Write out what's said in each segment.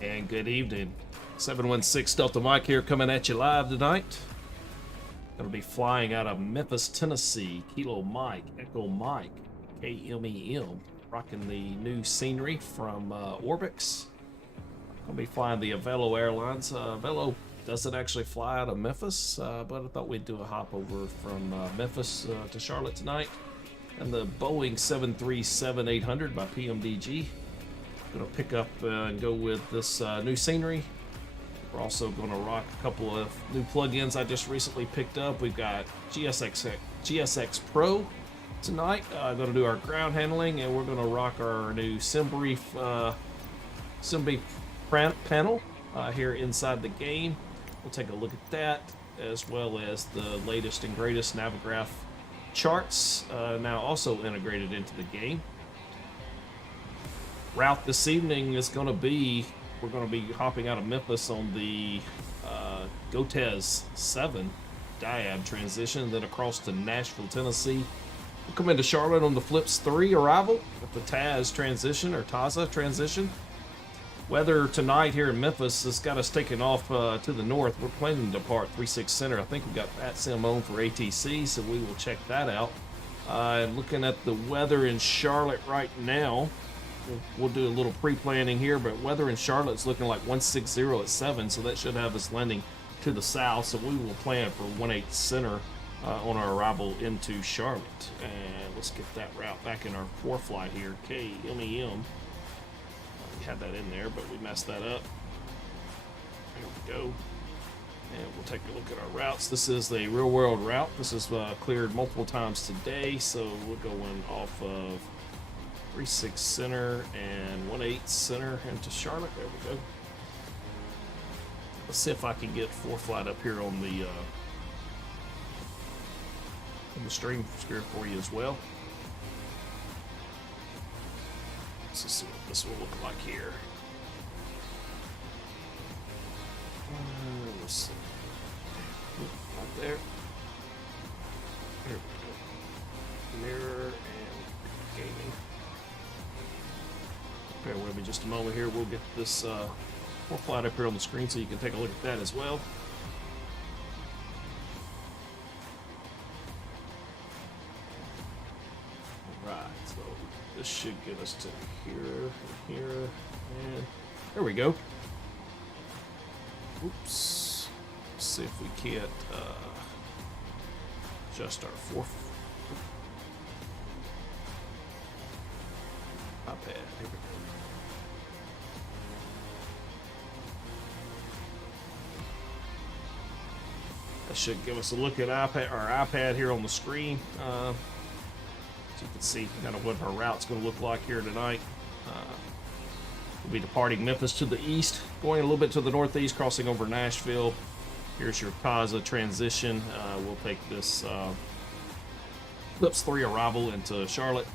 And good evening. 716 Delta Mike here, coming at you live tonight. Gonna be flying out of Memphis, Tennessee. Kilo Mike, Echo Mike, KMEM. Rocking the new scenery from Orbix. Gonna be flying the Avelo Airlines. Avelo doesn't actually fly out of Memphis, but I thought we'd do a hop over from Memphis to Charlotte tonight. And the Boeing 737-800 by PMDG. Gonna pick up and go with this new scenery. We're also gonna rock a couple of new plugins I just recently picked up. We've got GSX Pro tonight. Gonna do our ground handling, and we're gonna rock our new SimBrief panel here inside the game. We'll take a look at that, as well as the latest and greatest Navigraph charts, now also integrated into the game. Route this evening is going to be, we're going to be hopping out of Memphis on the Gotez 7 Diab transition, then across to Nashville, Tennessee. We'll come into Charlotte on the Flips 3 arrival with the Taz transition, or Taza transition. Weather tonight here in Memphis has got us taking off to the north. We're planning to depart 36 Center. I think we've got Vatsim on for ATC, so we will check that out. Looking at the weather in Charlotte right now, we'll do a little pre-planning here, but weather in Charlotte's looking like 160 at 7, so that should have us landing to the south, so we will plan for 18 Center on our arrival into Charlotte. And let's get that route back in our flight here, KMEM. We had that in there, but we messed that up. There we go. And we'll take a look at our routes. This is the real world route. This is cleared multiple times today, so we're going off of 36 Center and 18 Center into Charlotte. There we go. Let's see if I can get flight up here on the stream screen for you as well. Let's see what this will look like here. Let's see. Right there. There we go. Mirror and gaming. Bear with me just a moment here. We'll get this flight up here on the screen so you can take a look at that as well. Alright, so this should get us to here, and there we go. Oops. Let's see if we can't adjust our iPad. Here we go. That should give us a look at our iPad here on the screen. So you can see kind of what our route's going to look like here tonight. We'll be departing Memphis to the east, going a little bit to the northeast, crossing over Nashville. Here's your Taza transition. We'll take this Flips 3 arrival into Charlotte.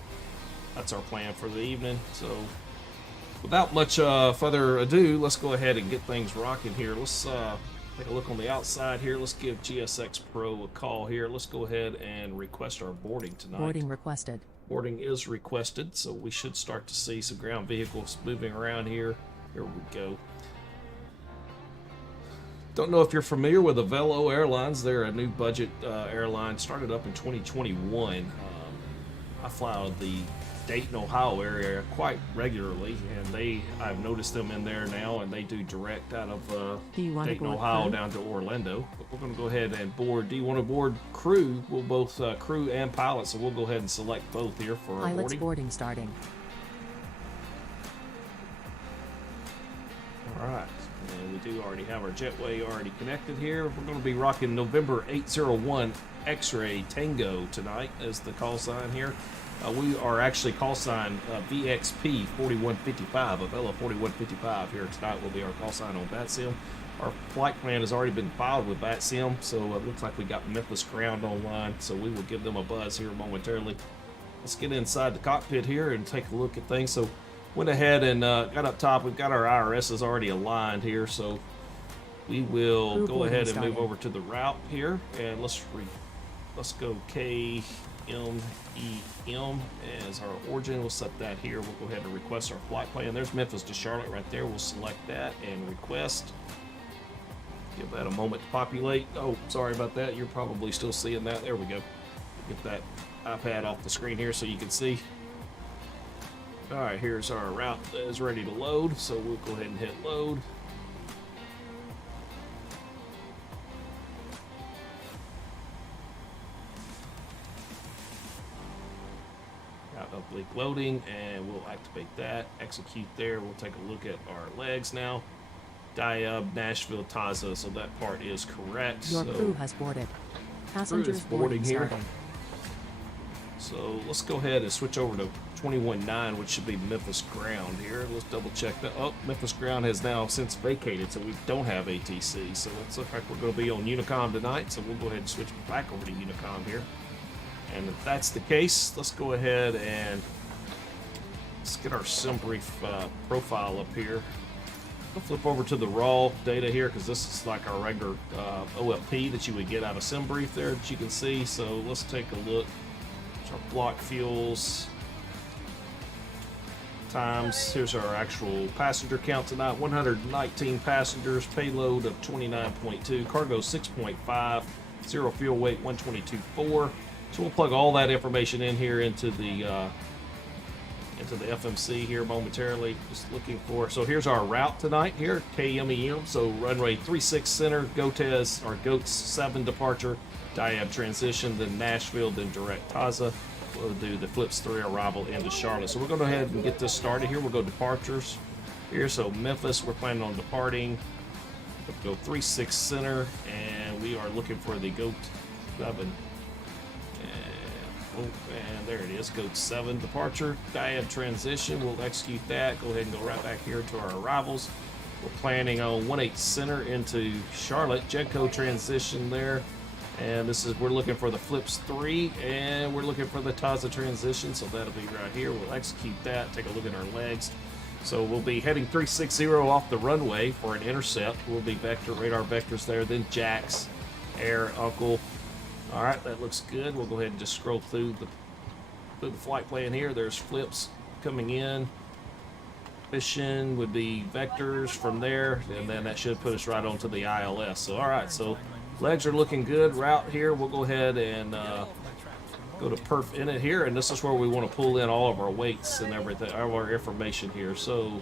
That's our plan for the evening. So without much further ado, let's go ahead and get things rocking here. Let's take a look on the outside here. Let's give GSX Pro a call here. Let's go ahead and request our boarding tonight. Boarding requested. Boarding is requested, so we should start to see some ground vehicles moving around here. Here we go. Don't know if you're familiar with Avelo Airlines. They're a new budget airline, started up in 2021. I fly out of the Dayton, Ohio area quite regularly, and I've noticed them in there now, and they do direct out of Dayton, Ohio down to Orlando. But we're going to go ahead and board. Do you want to board crew? We'll both crew and pilot, so we'll go ahead and select both here for our Pilot's boarding. boarding starting. All right, and we do already have our jetway already connected here. We're going to be rocking November 801 X-Ray Tango tonight as the call sign here. We are actually call sign VXP 4155, Avelo 4155 here tonight will be our call sign on Vatsim. Our flight plan has already been filed with Vatsim, so it looks like we got Memphis ground online, so we will give them a buzz here momentarily. Let's get inside the cockpit here and take a look at things. So went ahead and got up top. We've got our IRSs already aligned here, so we will go ahead and move over to the route here, and let's go KMEM as our origin. We'll set that here. We'll go ahead and request our flight plan. There's Memphis to Charlotte right there. We'll select that and request. Give that a moment to populate. Oh, sorry about that. You're probably still seeing that. There we go. Get that iPad off the screen here so you can see. All right, here's our route that is ready to load. So we'll go ahead and hit load. Oblique loading, and we'll activate that, execute there. We'll take a look at our legs now. Diab, Nashville, Taza, so that part is correct. Your crew has boarded. Passengers boarding here. starting. So let's go ahead and switch over to 21.9, which should be Memphis ground here. Let's double check that. Oh, Memphis ground has now since vacated, so we don't have ATC. So it looks like we're going to be on Unicom tonight, so we'll go ahead and switch back over to Unicom here. And if that's the case, let's go ahead and let's get our SimBrief profile up here. I'll flip over to the raw data here because this is like our regular OLP that you would get out of SimBrief there that you can see. So let's take a look. Here's our block fuels times. Here's our actual passenger count tonight. 119 passengers, payload of 29.2, cargo 6.5, zero fuel weight 122.4. So we'll plug all that information in here into the FMC here momentarily. Just looking for, so here's our route tonight here, KMEM. So runway 36 center, GOTES, our GOTS 7 departure, Diab transition, then Nashville, then direct Taza. We'll do the Flips 3 arrival into Charlotte. So we're going to go ahead and get this started here. We'll go departures here. So Memphis, we're planning on departing. We'll go 36 center, and we are looking for the GOT 7. And there it is, GOT 7 departure, Diab transition. We'll execute that. Go ahead and go right back here to our arrivals. We're planning on 18 center into Charlotte, JEDCO transition there. And this is, we're looking for the Flips 3, and we're looking for the Taza transition, so that'll be right here. We'll execute that, take a look at our legs. So we'll be heading 360 off the runway for an intercept. We'll be vector, radar vectors there, then jacks, air, uncle. All right, that looks good. We'll go ahead and just scroll through the flight plan here. There's flips coming in. Mission would be vectors from there, and then that should put us right onto the ILS. So, all right, so legs are looking good. Route here, we'll go ahead and go to perf init here, and this is where we want to pull in all of our weights and everything, all our information here. So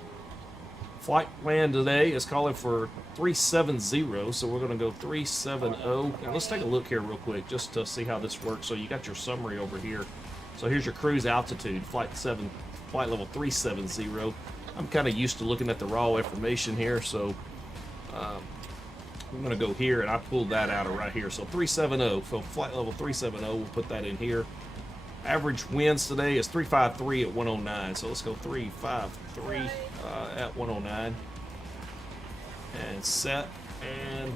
flight plan today is calling for 370, so we're going to go 370. And let's take a look here real quick just to see how this works. So you got your summary over here. So here's your cruise altitude, flight level 370. I'm kind of used to looking at the raw information here, so I'm going to go here, and I pulled that out of right here. So 370, so flight level 370, we'll put that in here. Average winds today is 353 at 109. So let's go 353 at 109 and set. And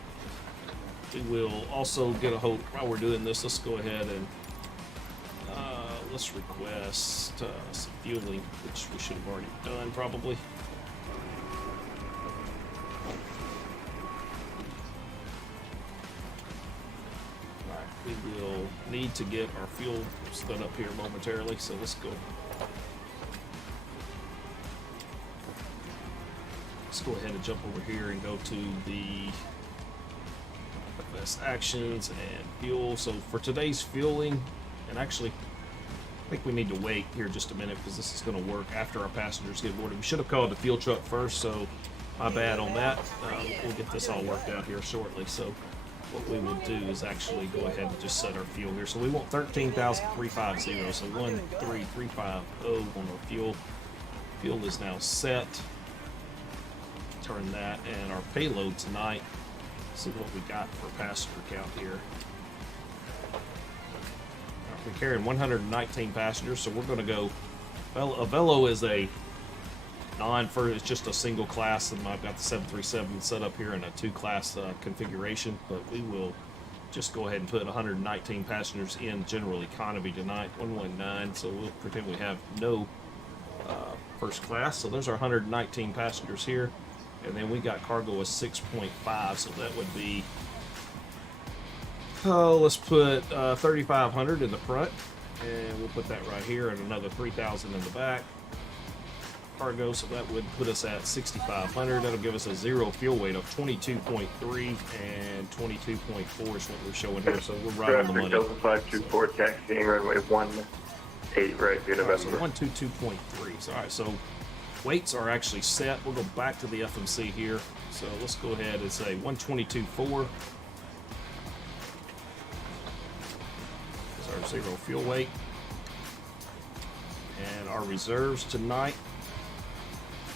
we will also get a hold, while we're doing this, let's go ahead and let's request some fueling, which we should have already done probably. We will need to get our fuel spun up here momentarily, so let's go. Let's go ahead and jump over here and go to the FS actions and fuel. So for today's fueling, and actually, I think we need to wait here just a minute because this is going to work after our passengers get boarded. We should have called the fuel truck first, so my bad on that. We'll get this all worked out here shortly. So what we will do is actually go ahead and just set our fuel here. So we want 13,350. So 13,350 on our fuel. Fuel is now set. Turn that, and our payload tonight. See what we got for passenger count here. We're carrying 119 passengers, so we're going to go. Well, Avelo is a it's just a single class, and I've got the 737 set up here in a two-class configuration, but we will just go ahead and put 119 passengers in general economy tonight, 119, so we'll pretend we have no first class. So there's our 119 passengers here, and then we got cargo of 6.5, so that would be, let's put 3,500 in the front. And we'll put that right here and another 3,000 in the back. Cargo, so that would put us at 6,500. That'll give us a zero fuel weight of 22.3 and 22.4 is what we're showing here. So we're right on the money. Delta 524 taxiing runway 18 right here, November. So 122.3. So, all right, so weights are actually set. We'll go back to the FMC here. So let's go ahead and say 122.4 is our zero fuel weight. And our reserves tonight.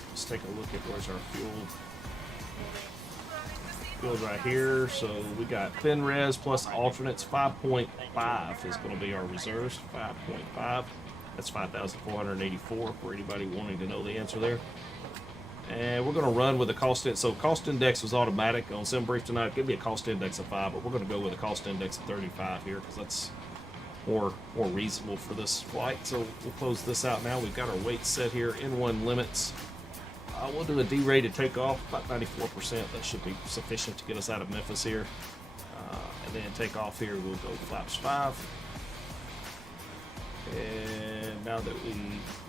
Let's take a look at where's our fuel. Fuel right here. So we got FinRes plus alternates. 5.5 is going to be our reserves. 5.5. That's 5,484 for anybody wanting to know the answer there. And we're going to run with a cost index. So cost index was automatic on SimBrief tonight. Give me a cost index of 5, but we're going to go with a cost index of 35 here because that's more reasonable for this flight. So we'll close this out now. We've got our weight set here. N1 limits. We'll do a D-rated takeoff, about 94%. That should be sufficient to get us out of Memphis here. And then take off here, we'll go flaps 5. And now that we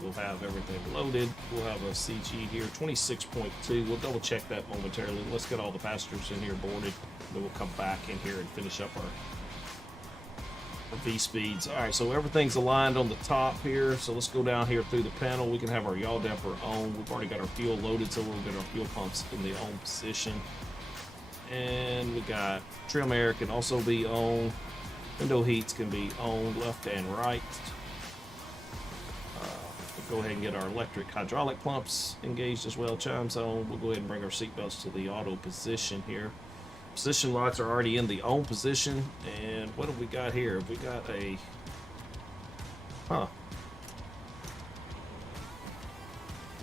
will have everything loaded, we'll have a CG here, 26.2. We'll double check that momentarily. Let's get all the passengers in here boarded. Then we'll come back in here and finish up our V speeds. All right, so everything's aligned on the top here. So let's go down here through the panel. We can have our yaw damper on. We've already got our fuel loaded, so we'll get our fuel pumps in the on position. And we got trim air can also be on. Window heats can be on left and right. We'll go ahead and get our electric hydraulic pumps engaged as well. Chimes on. We'll go ahead and bring our seatbelts to the auto position here. Position lights are already in the on position. And what have we got here? We got a...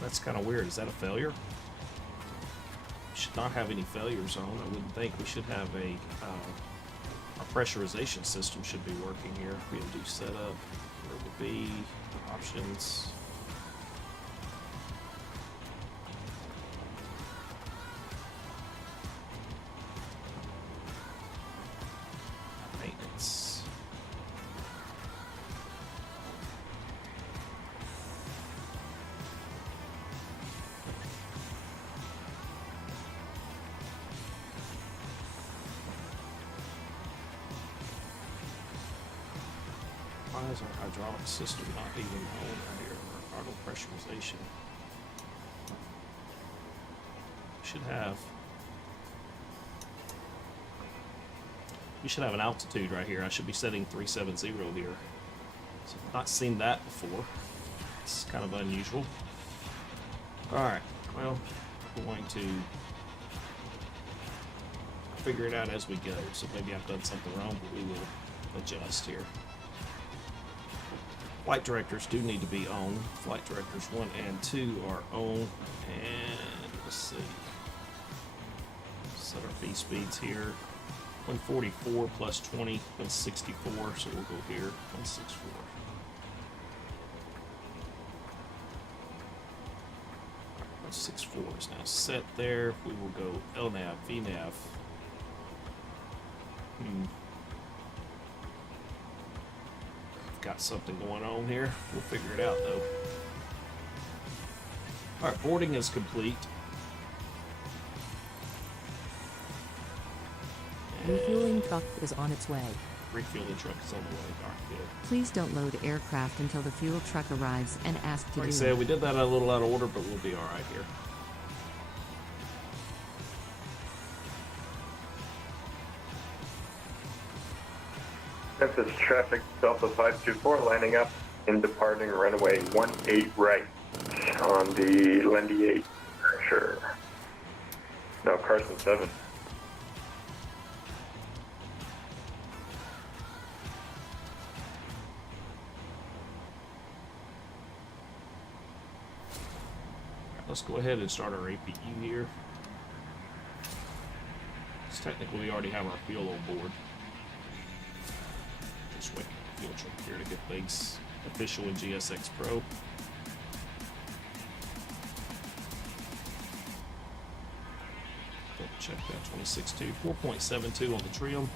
That's kind of weird. Is that a failure? We should not have any failures on. I wouldn't think. We should have a... our pressurization system should be working here. PMDG setup. Where it would be. Options. Maintenance. Why is our hydraulic system not even on right here? Our auto pressurization. We should have an altitude right here. I should be setting 370 here. So I've not seen that before. It's kind of unusual. Alright, well, we're going to figure it out as we go. So maybe I've done something wrong, but we will adjust here. Flight directors do need to be on. Flight directors 1 and 2 are on. And let's see. Set our V speeds here. 144 plus 20, 164. So we'll go here. 164. Alright, 164 is now set there. We will go LNAV, VNAV. Got something going on here. We'll figure it out though. Alright, boarding is complete. Refueling truck is on its way. Refueling truck is on the way. Alright, good. Please don't load aircraft until the fuel truck arrives and ask to do Like I it. said, we did that a little out of order, but we'll be alright here. Memphis traffic, Delta 524 lining up and departing runway 18 right on the Lindy 8. Sure. No, Carson 7. Let's go ahead and start our APU here. It's technically we already have our fuel on board. Just waiting for the fuel truck here to get things official in GSX Pro. Double check that 26.2, 4.72 on the trim.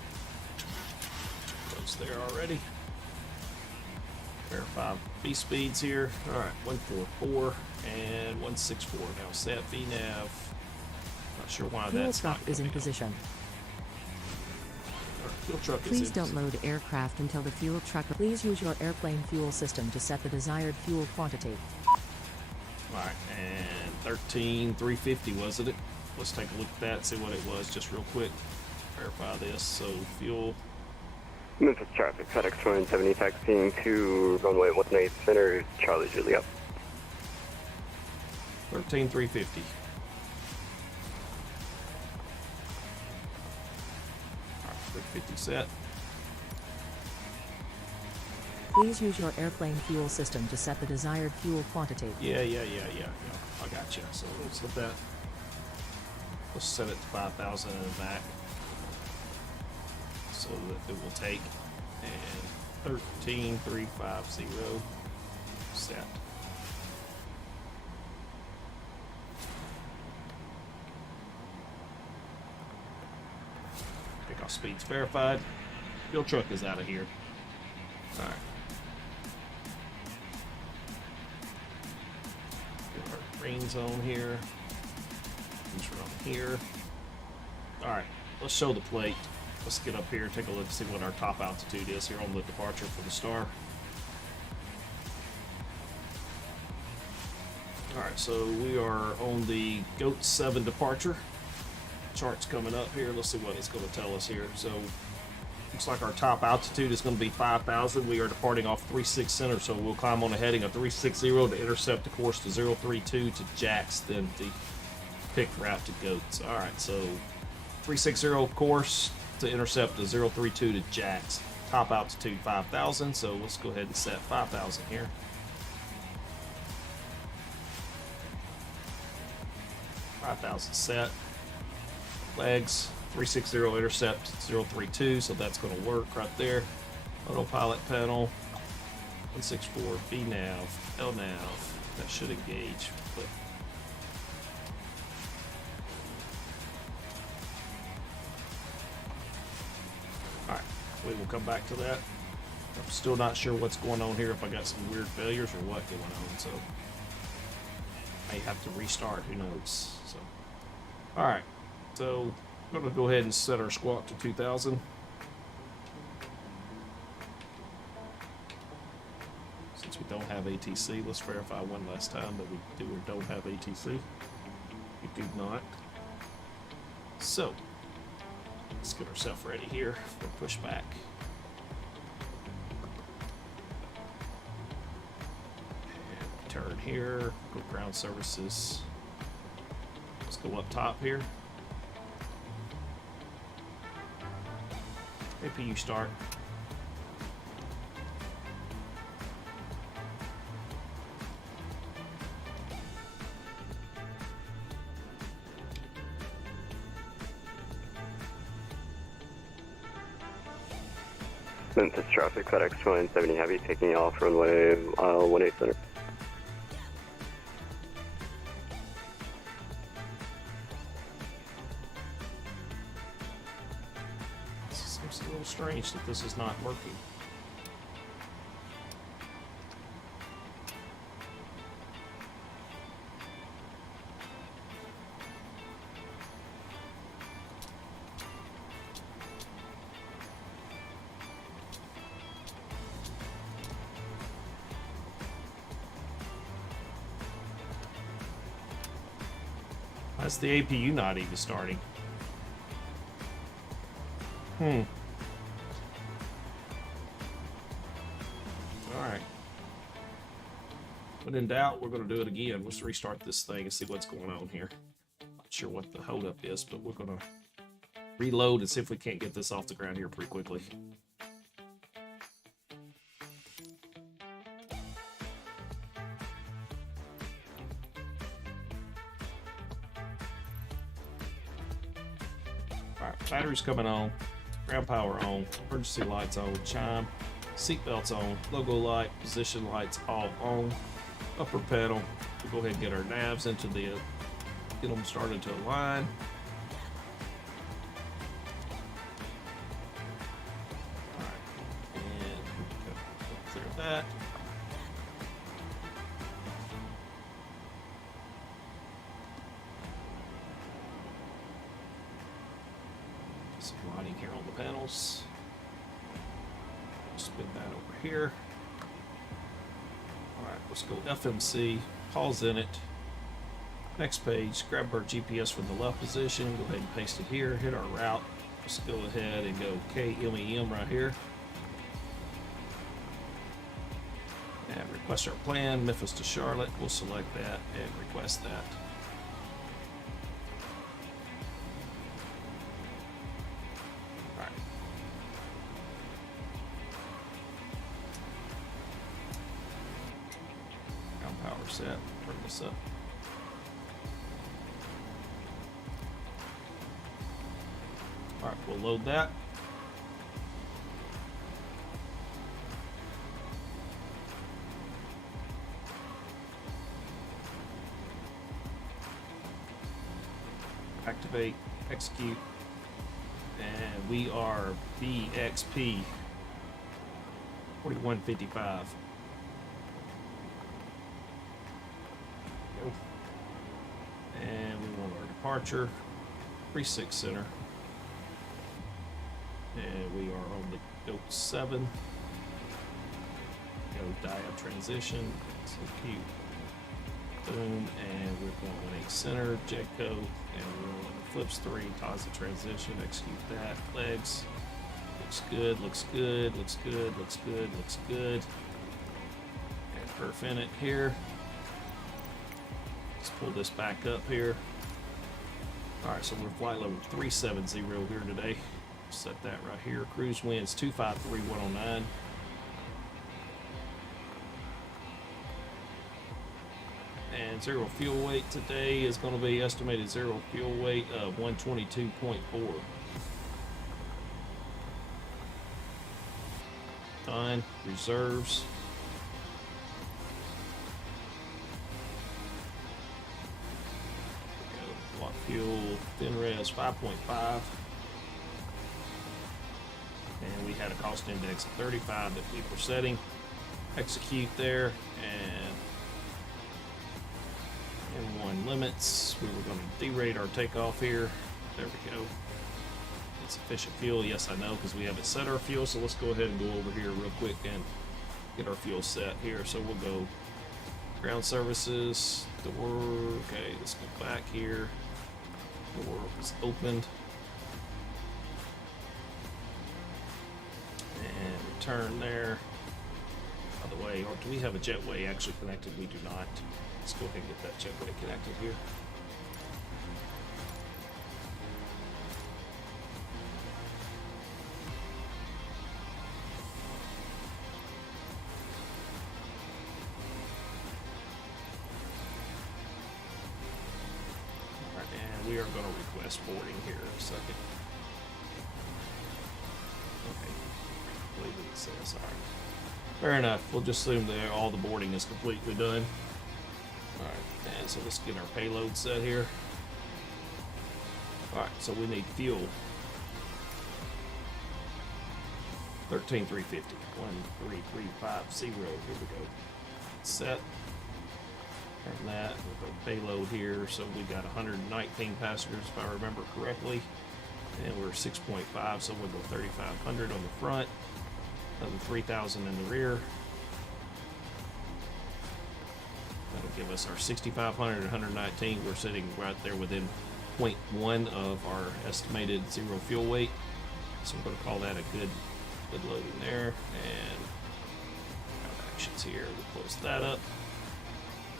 Those there already. Verify B speeds here. All right, 144 and 164. Now set VNav. Not sure why Fuel that's truck not is in coming up. position. All right, fuel truck is Please in don't load aircraft until the fuel truck. Please use your airplane fuel system to set the desired fuel quantity. All right, and 13,350 wasn't it? Let's take a look at that and see what it was just real quick. Verify this. So fuel. Memphis traffic, FedEx 170 taxiing to runway 18 center, Charlie Juliet. 13,350. All right, 350 set. Please use your airplane fuel system to set the desired fuel quantity. Yeah. I got you. So let's let that. Let's set it to 5,000 in the back, so that it will take. And 13,350 set. Takeoff speeds verified. Fuel truck is out of here. All right. Get our green zone here. These are on here. All right. Let's show the plate. Let's get up here, take a look, see what our top altitude is here on the departure for the star. Alright, so we are on the GOAT 7 departure. Chart's coming up here. Let's see what it's going to tell us here. So, looks like our top altitude is going to be 5,000. We are departing off 36 center, so we'll climb on a heading of 360 to intercept the course to 032 to Jax, then the picked route to GOATs. Alright, so 360 course to intercept the 032 to Jax. Top altitude 5,000, so let's go ahead and set 5,000 here. Set. Legs 360 intercept 032, so that's going to work right there. Autopilot panel 164 VNav LNav. That should engage, but alright, we will come back to that. I'm still not sure what's going on here, if I got some weird failures or what going on, so I have to restart, who knows. So alright, so I'm going to go ahead and set our squawk to 2,000. Since we don't have ATC, let's verify one last time that we do or don't have ATC. We do not. So let's get ourselves ready here for pushback. And turn here, go ground services. Let's go up top here. APU start. Memphis traffic, FedEx 170 heavy, taking off runway 18 center. Seems a little strange that this is not working. Why's the APU not even starting? Alright. When in doubt, we're going to do it again. Let's restart this thing and see what's going on here. Not sure what the holdup is, but we're going to reload and see if we can't get this off the ground here pretty quickly. Alright, battery's coming on, ground power on, emergency lights on, chime, seat belts on, logo light, position lights all on, upper panel. We'll go ahead and get our navs into the, get them started to align. Alright, and clear that. Some lighting here on the panels. Spin that over here. Alright, let's go FMC, pause in it. Next page, grab our GPS from the left position, go ahead and paste it here, hit our route. Let's go ahead and go KMEM right here. And request our plan, Memphis to Charlotte. We'll select that and request that. Alright. Ground power set, turn this up. Alright, we'll load that. Activate, execute, and we are BXP 4155. Go. And we want our departure, 36 center. And we are on the GOAT 7. Go diode transition, execute. Boom, and we're going 18 center, jet code, and we're on the flips 3, ties the transition, execute that, legs, looks good, looks good, looks good, looks good, looks good, and perf in it here. Let's pull this back up here. Alright, so we're flight level 370 here today. Set that right here, cruise winds 253-109. And zero fuel weight today is going to be estimated zero fuel weight of 122.4. Done. Reserves. Block fuel, thin res 5.5. And we had a cost index of 35 that we were setting. Execute there, and M1 limits. We were going to derate our takeoff here. There we go. It's efficient fuel. Yes, I know, because we haven't set our fuel. So let's go ahead and go over here real quick and get our fuel set here. So we'll go ground services, door. Okay, let's go back here. Door is opened. And return there. By the way, or do we have a jetway actually connected? We do not. Let's go ahead and get that jetway connected here. Alright, and we are going to request boarding here in a second. Okay, I believe it says, alright. Fair enough, we'll just assume that all the boarding is completely done. Alright, and so let's get our payload set here. Alright, so we need fuel. 13,350. 13350. Here we go. Set. And that with our payload here. So we got 119 passengers if I remember correctly. And we're 6.5, so we'll go 3,500 on the front. Another 3,000 in the rear. That'll give us our 6,500 and 119. We're sitting right there within 0.1 of our estimated zero fuel weight. So we're going to call that a good loading there. And actions here. We'll close that up.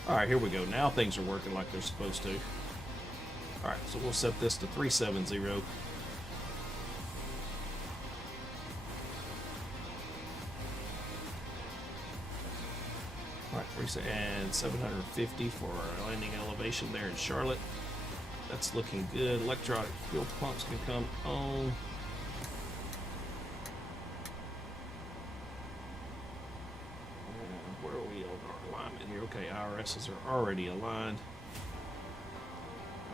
Alright, here we go. Now things are working like they're supposed to. Alright, so we'll set this to 370. Alright, and 750 for our landing elevation there in Charlotte. That's looking good. Electronic fuel pumps can come on. Where are we on our alignment here? Okay, IRSs are already aligned.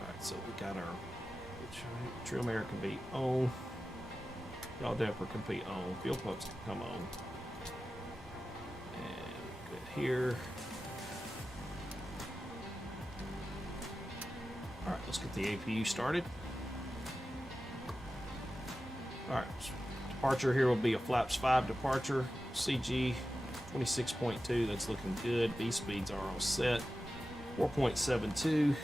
Alright, so we got our trim air can be on. Yaw damper can be on. Fuel pumps can come on. And good here. Alright, let's get the APU started. Alright, departure here will be a flaps 5 departure. CG 26.2, that's looking good. B speeds are all set. 4.72.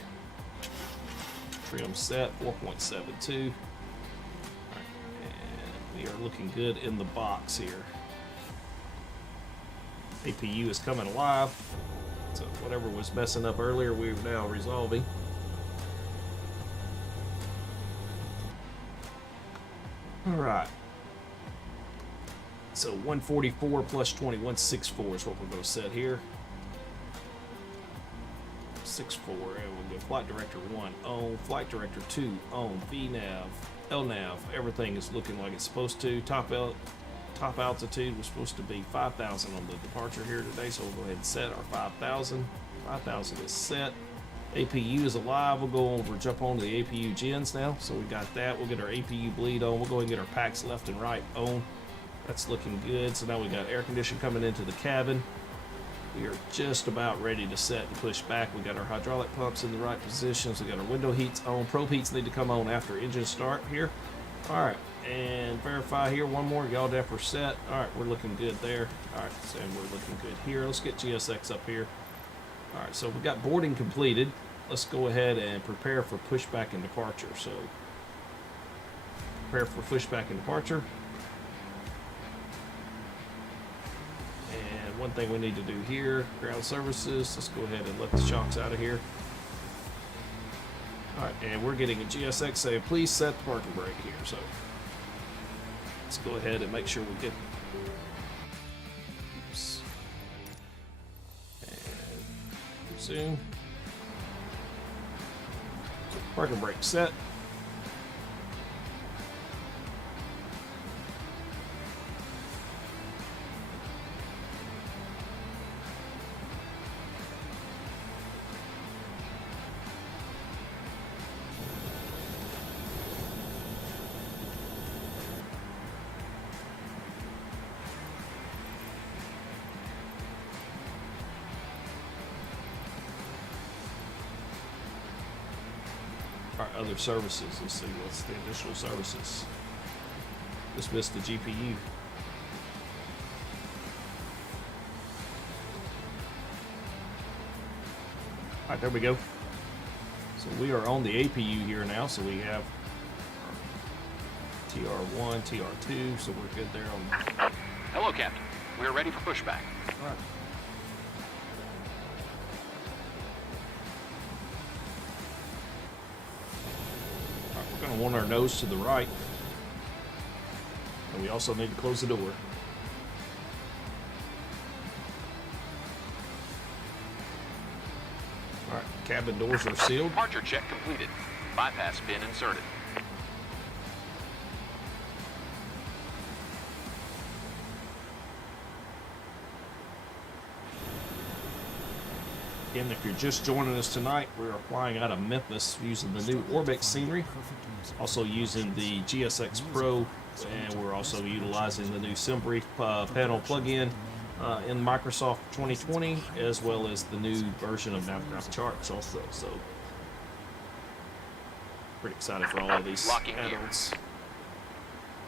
Trim set, 4.72. And we are looking good in the box here. APU is coming alive. So whatever was messing up earlier, we're now resolving. Alright. So 144 plus 20, 164 is what we're going to set here. 64, and we'll go Flight Director 1 on, Flight Director 2 on, VNAV, LNAV, everything is looking like it's supposed to. Top altitude was supposed to be 5,000 on the departure here today, so we'll go ahead and set our 5,000. 5,000 is set. APU is alive. We'll go over, jump on to the APU gens now. So we got that. We'll get our APU bleed on. We'll go and get our packs left and right on. That's looking good. So now we got air conditioning coming into the cabin. We are just about ready to set and push back. We got our hydraulic pumps in the right positions. We got our window heats on. Probe heats need to come on after engine start here. All right, and verify here one more. Yaw depth set. All right, we're looking good there. All right, so we're looking good here. Let's get GSX up here. All right, so we got boarding completed. Let's go ahead and prepare for pushback and departure. So prepare for pushback and departure. And one thing we need to do here, ground services. Let's go ahead and let the shocks out of here. All right, and we're getting a GSX say, please set the parking brake here. So let's go ahead and make sure we get. Oops. And resume. Parking brake set. Our other services, let's see what's the additional services. Just missed the GPU. Alright, there we go. So we are on the APU here now, so we have TR1, TR2, so we're good there on. Hello, Captain. We are ready for pushback. Alright. We're going to want our nose to the right. And we also need to close the door. Alright, cabin doors are sealed. Departure check completed. Bypass pin inserted. Again, if you're just joining us tonight, we're flying out of Memphis using the new Orbix Scenary, also using the GSX Pro, and we're also utilizing the new SimBrief panel plugin in Microsoft 2020, as well as the new version of Navgraph Charts also. So, pretty excited for all of these add-ons.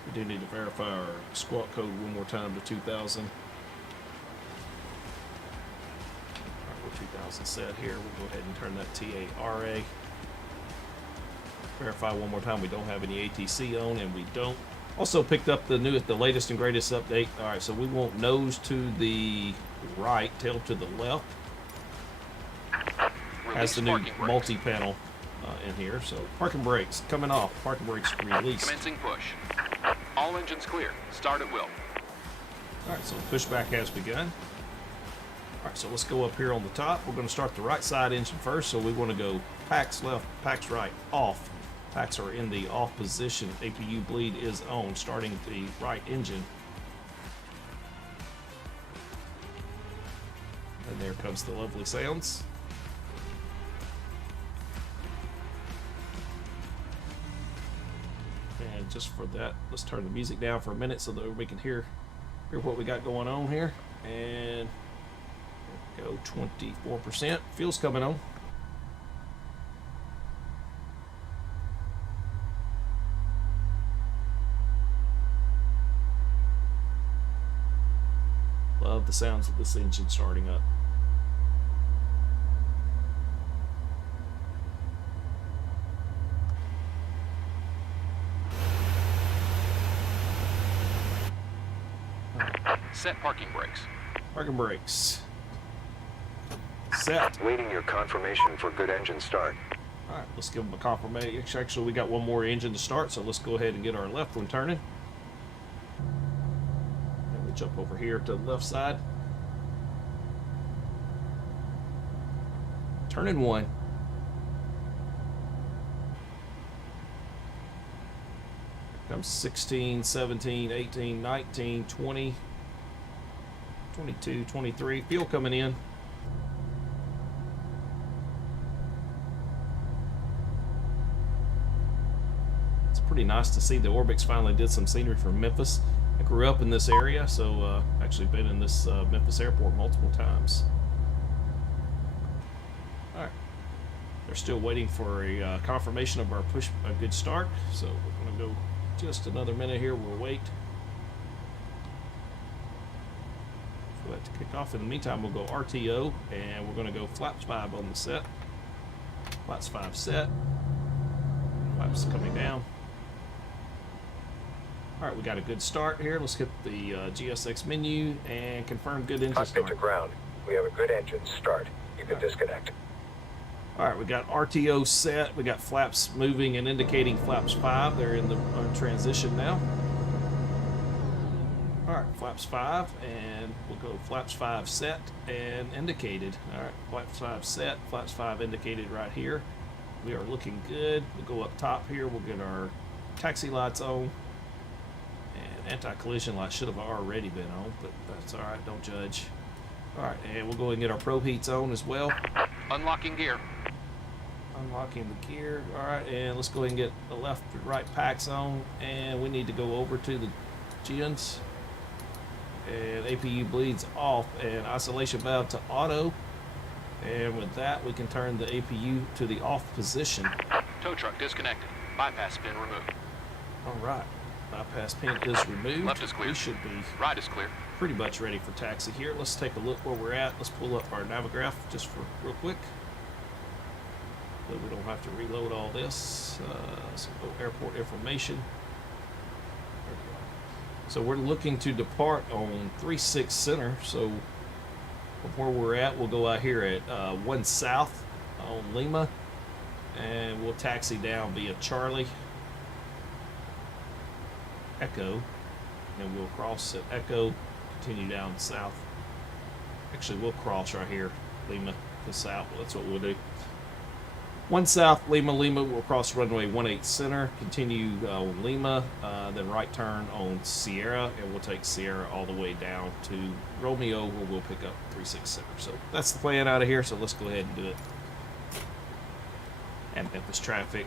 We do need to verify our squawk code one more time to 2000. 2000 set here. We'll go ahead and turn that TARA. Verify one more time we don't have any ATC on, and we don't. Also picked up the latest and greatest update. All right, so we want nose to the right, tail to the left. Has the new multi-panel in here. So parking brakes coming off. Parking brakes released. Commencing push. All engines clear. Start at will. All right, so pushback has begun. Alright, so let's go up here on the top. We're going to start the right side engine first, so we want to go packs left, packs right, off. Packs are in the off position. APU bleed is on, starting the right engine. And there comes the lovely sounds. And just for that, let's turn the music down for a minute so that we can hear what we got going on here. And go 24%. Fuel's coming on. the sounds of this engine starting up. Set parking brakes. Parking brakes. Set. Waiting your confirmation for good engine start. All right, let's give them a confirmation. Actually, we got one more engine to start, so let's go ahead and get our left one turning. And we'll jump over here to the left side. Turning one. Comes 16, 17, 18, 19, 20, 22, 23. Fuel coming in. It's pretty nice to see the Orbix finally did some scenery from Memphis. I grew up in this area, so actually been in this Memphis airport multiple times. All right. They're still waiting for a confirmation of our push a good start, so we're going to go just another minute here. We'll wait for that to kick off. In the meantime, we'll go RTO, and we're going to go flaps 5 on the set. Flaps 5 set. Flaps coming down. All right, we got a good start here. Let's hit the GSX menu and confirm good engine Cockpit start. to ground. We have a good engine start. You can disconnect. All right, we got RTO set. We got flaps moving and indicating flaps 5. They're in the transition now. All right, flaps 5, and we'll go flaps 5 set and indicated. All right, flaps 5 set, flaps 5 indicated right here. We are looking good. We'll go up top here. We'll get our taxi lights on. And anti-collision lights should have already been on, but that's all right. Don't judge. All right, and we'll go and get our probe heats on as well. Unlocking gear. Unlocking the gear. All right, and let's go ahead and get the left and right packs on, and we need to go over to the gens. And APU bleeds off, and isolation valve to auto. And with that, we can turn the APU to the off position. Tow truck disconnected. Bypass pin removed. All right, bypass pin is removed. Left is clear. We should be Right is clear. pretty much ready for taxi here. Let's take a look where we're at. Let's pull up our Navigraph just for real quick, so we don't have to reload all this. So go airport information. There we go. So we're looking to depart on 36 Center. So from where we're at, we'll go out here at 1 South on Lima, and we'll taxi down via Charlie Echo, and we'll cross at Echo, continue down south. Actually, we'll cross right here, Lima to south. That's what we'll do. 1 South, Lima, we'll cross runway 18 Center, continue on Lima, then right turn on Sierra, and we'll take Sierra all the way down to Romeo, where we'll pick up 36 Center. So that's the plan out of here, so let's go ahead and do it. And Memphis traffic,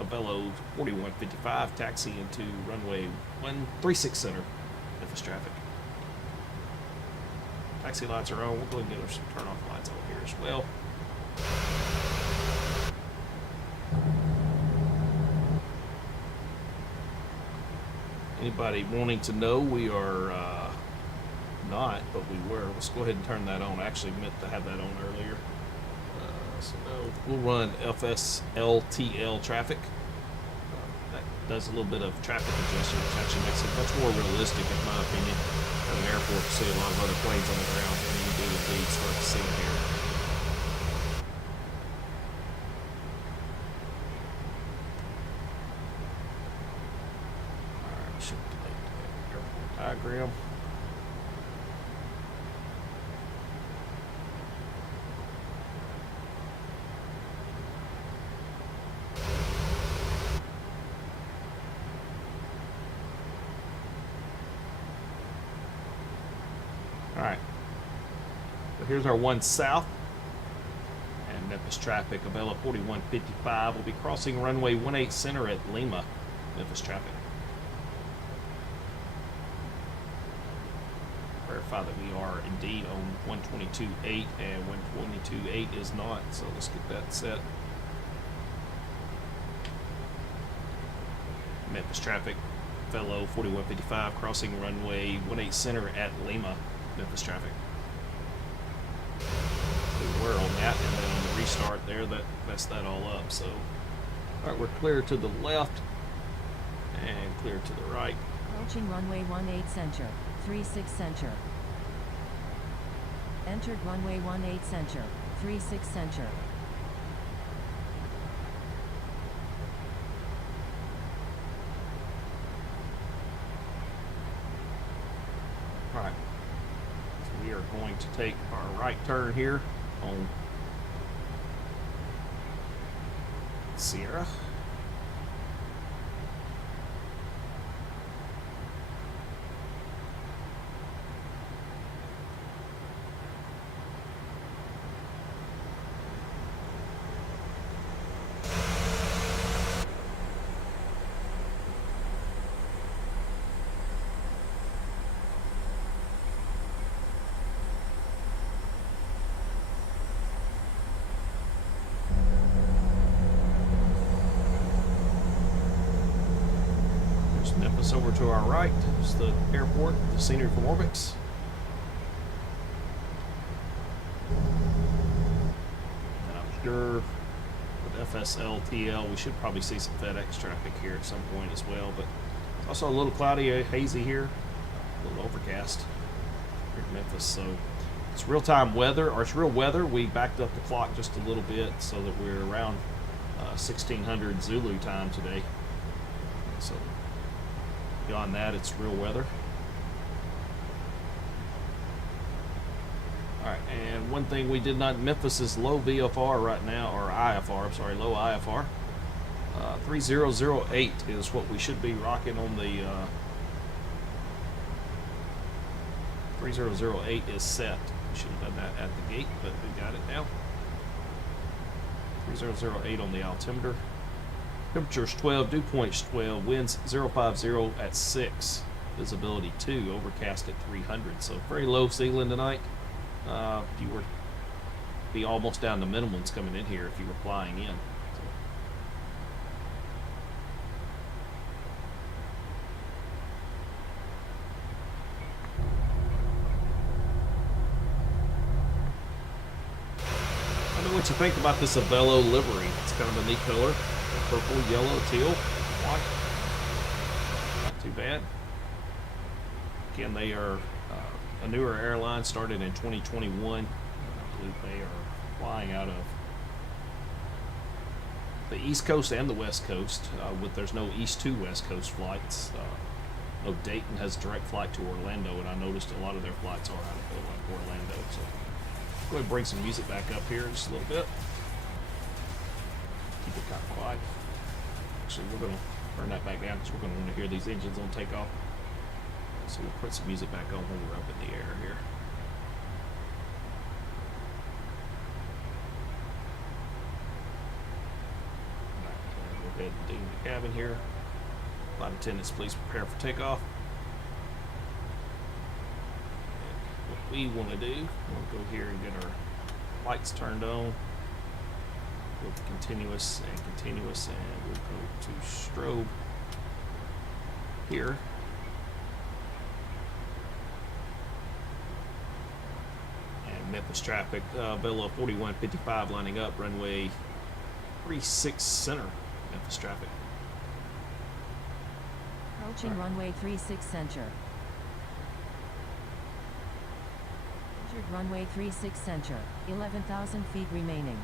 Avelo 4155, taxi into runway 36 Center, Memphis traffic. Taxi lights are on. We'll go ahead and get some turn off lights on here as well. Anybody wanting to know, we are not, but we were. Let's go ahead and turn that on. I actually meant to have that on earlier. So no, we'll run FSLTL traffic. That does a little bit of traffic adjustment, which actually makes it much more realistic, in my opinion. At an airport, to see a lot of other planes on the ground, and you do indeed start to see them here. Alright, should delete the airport diagram. Alright, so here's our 1 South, and Memphis traffic, Avelo 4155. We'll be crossing runway 18 Center at Lima, Memphis traffic. Verify that we are indeed on 122.8, and 122.8 is not, so let's get that set. Memphis traffic, Avelo 4155, crossing runway 18 Center at Lima, Memphis traffic. We were on that, and then on the restart there, that messed that all up. So, all right, we're clear to the left and clear to the right. Approaching runway 18 center, 36 center. Entered runway 18 center, 36 center. All right, so we are going to take our right turn here on Sierra. Memphis over to our right is the airport, the scenery from Orbix. And I'm sure with FSLTL we should probably see some FedEx traffic here at some point as well, but it's also a little cloudy, hazy here, a little overcast here in Memphis. So it's real-time weather, or it's real weather. We backed up the clock just a little bit so that we're around 1600 Zulu time today. So beyond that, it's real weather. All right, and one thing we did not, Memphis is low VFR right now, or IFR, I'm sorry, low IFR. 3008 is what we should be rocking on the 3008 is set. We should have done that at the gate, but we got it now. 3008 on the altimeter. Temperature's 12, dew point's 12, winds 050 at 6, visibility 2, overcast at 300. So very low ceiling tonight. You were be almost down to minimums coming in here if you were flying in. So. I don't know what you think about this Avelo livery. It's kind of a neat color. Purple, yellow, teal, white. Not too bad. Again, they are a newer airline, started in 2021. I believe they are flying out of the East Coast and the West Coast. There's no East to West Coast flights. No, Dayton has a direct flight to Orlando, and I noticed a lot of their flights are out of Orlando. So go ahead and bring some music back up here just a little bit. Keep it kind of quiet. Actually, we're going to turn that back down because we're going to want to hear these engines on takeoff. So we'll put some music back on when we're up in the air here. Right, go ahead and ding the cabin here. Flight attendants, please prepare for takeoff. And what we want to do, we'll go here and get our lights turned on. Go to continuous, and we'll go to strobe here. And Memphis traffic, Avelo 4155 lining up, runway 36 center, Memphis traffic. Approaching runway 36 center. Entered runway 36 center, 11,000 feet remaining.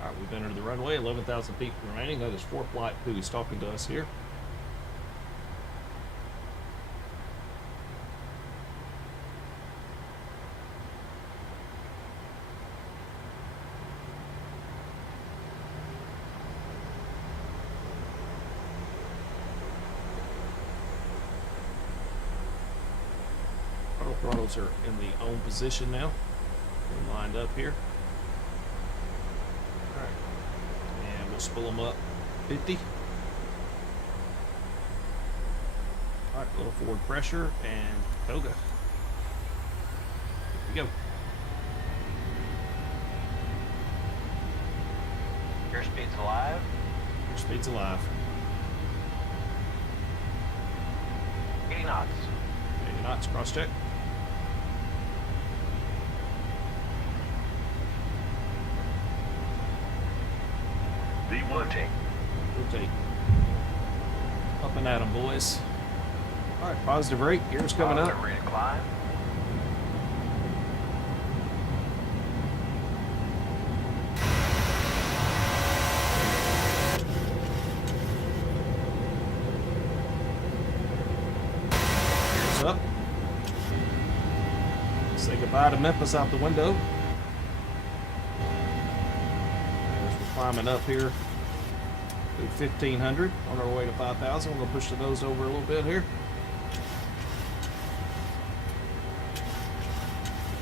All right, we've entered the runway, 11,000 feet remaining. That is Fort Flight who is talking to us here. Throttles are in the on position now. We're lined up here. And we'll spool them up 50. All right, a little forward pressure and toga. Here we go. Airspeed's alive. Airspeed's alive. 80 knots. 80 knots, cross check. Rotate. Rotate. Up and at 'em, boys. All right, positive rate. Gears coming up. Ready to climb. Gears up. Say goodbye to Memphis out the window. As we're climbing up here to 1,500 on our way to 5,000. We're gonna push the nose over a little bit here.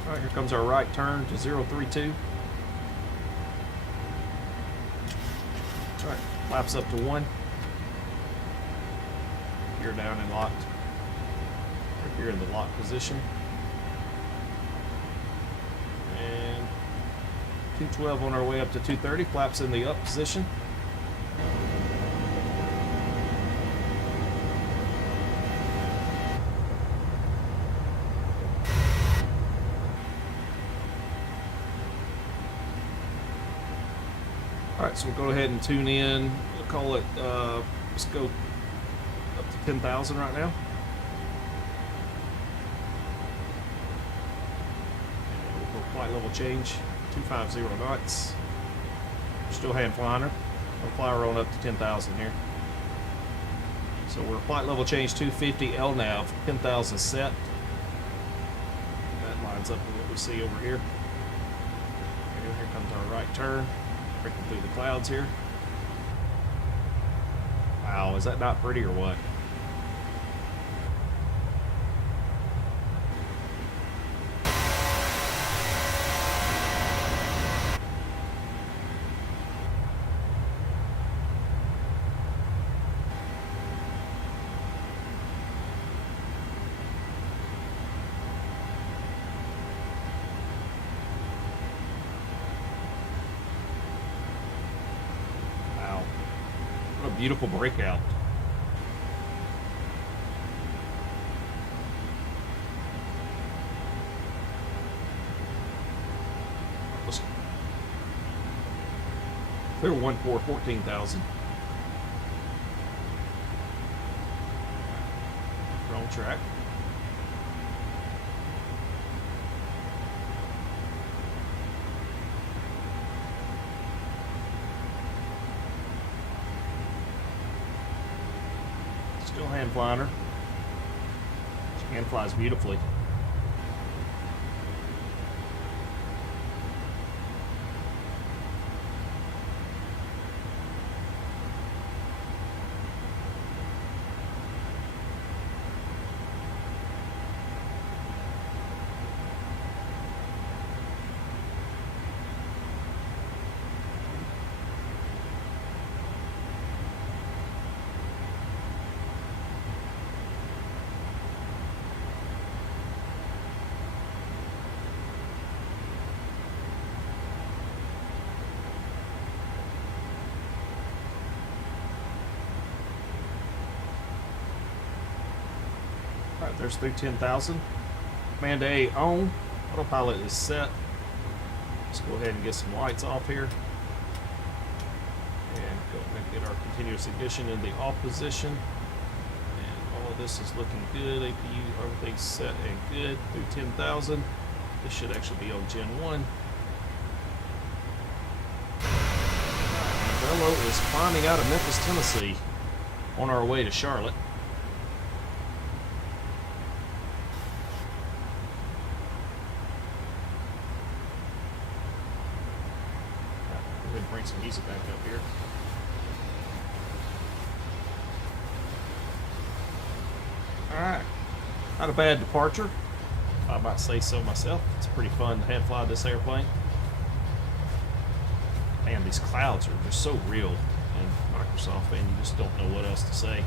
All right, here comes our right turn to 032. All right, flaps up to 1. Gear down and locked. Right here in the lock position. And 212 on our way up to 230. Flaps in the up position. All right, so we'll go ahead and tune in. We'll call it, let's go up to 10,000 right now. And we'll go flight level change, 250 knots. We're still hand flying her. We'll fly her on up to 10,000 here. So we're flight level change 250 LNAV, 10,000 set. That lines up with what we see over here. And here comes our right turn. Breaking through the clouds here. Wow, is that not pretty or what? What a beautiful breakout. Let's clear 14,000. We're on track. Still hand flying her. She hand flies beautifully. Alright, there's through 10,000. Command A on. Autopilot is set. Let's go ahead and get some lights off here. And go ahead and get our continuous ignition in the off position. And all of this is looking good. APU, everything's set and good through 10,000. This should actually be on Gen 1. Avelo is climbing out of Memphis, Tennessee on our way to Charlotte. Bring some music back up here. Alright, not a bad departure, I might say so myself. It's pretty fun to hand fly this airplane. Man, these clouds are just so real in Microsoft, and you just don't know what else to say.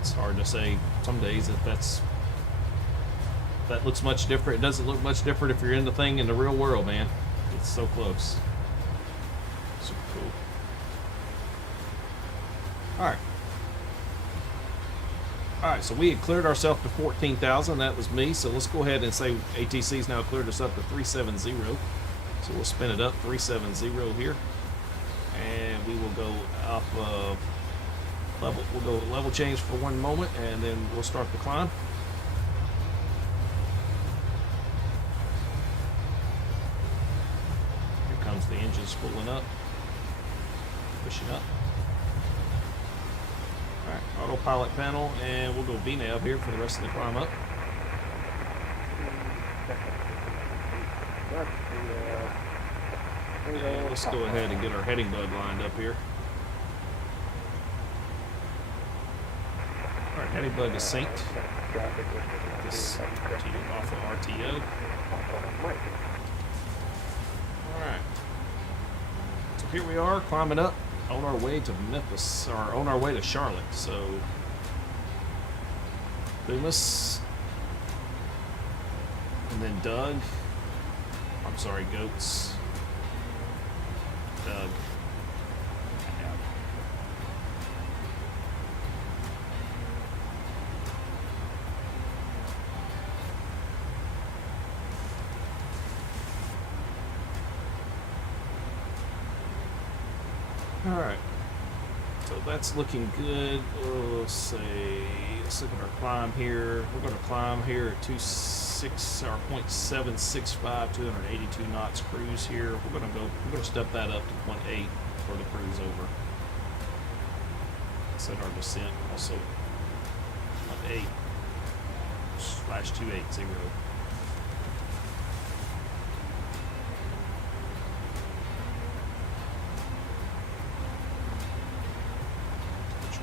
It's hard to say some days that looks much different. It doesn't look much different if you're in the thing in the real world, man. It's so close. Super cool. Alright, so we had cleared ourselves to 14,000. That was me. So let's go ahead and say ATC's now cleared us up to 370. So we'll spin it up 370 here. and we will go up level. We'll go level change for 1 moment, and then we'll start the climb. Here comes the engine spooling up, pushing up. All right, autopilot panel, and we'll go VNAV here for the rest of the climb up. And let's go ahead and get our heading bud lined up here. All right, heading bud is synced. This off of RTO. All right. So here we are climbing up on our way to Memphis, or on our way to Charlotte. So, Boomus, and then Doug. I'm sorry, Goats. Doug. All right, so that's looking good. Let's look at our climb here. We're going to climb here at 0.765, 282 knots cruise here. We're going to step that up to 0.8 for the cruise over. Set our descent also 0.8/280.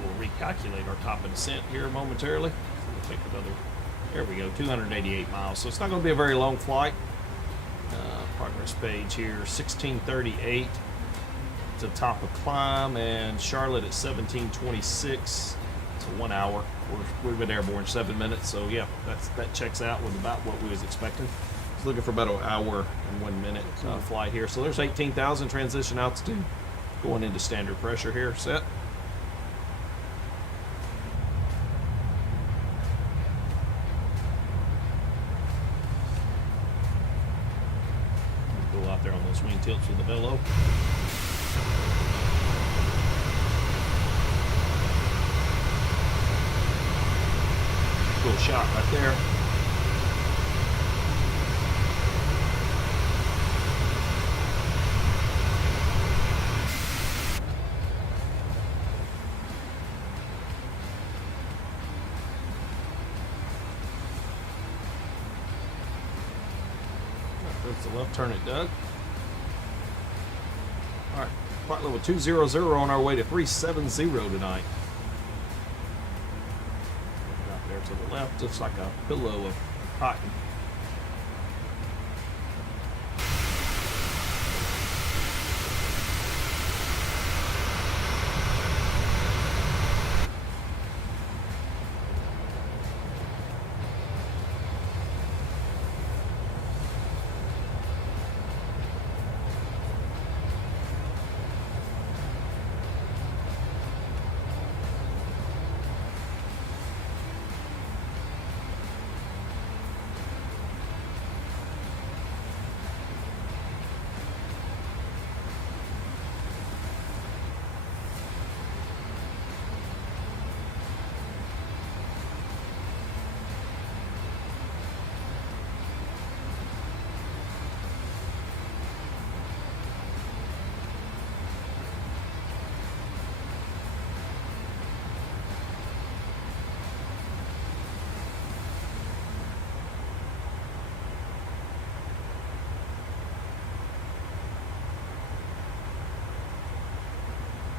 We'll recalculate our top of descent here momentarily. So we'll take another, there we go, 288 miles. So it's not going to be a very long flight. Progress page here, 1638 to top of climb, and Charlotte at 1726. So 1 hour. We've been airborne 7 minutes, so yeah, that checks out with about what we was expecting. It's looking for about an hour and 1 minute flight here. So there's 18,000 transition altitude going into standard pressure here. Set. Out there on those wing tilts with the Avelo. Cool shot right there. There's the left turn at Doug. All right, flight level 200 on our way to 370 tonight. Out there to the left, looks like a pillow of cotton.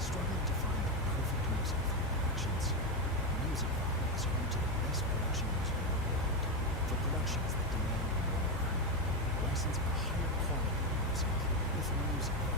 Struggling to find the perfect music for your productions? Music Vibe is home to the best production music in the world. For productions that demand more, license a higher quality music with Music Vibe.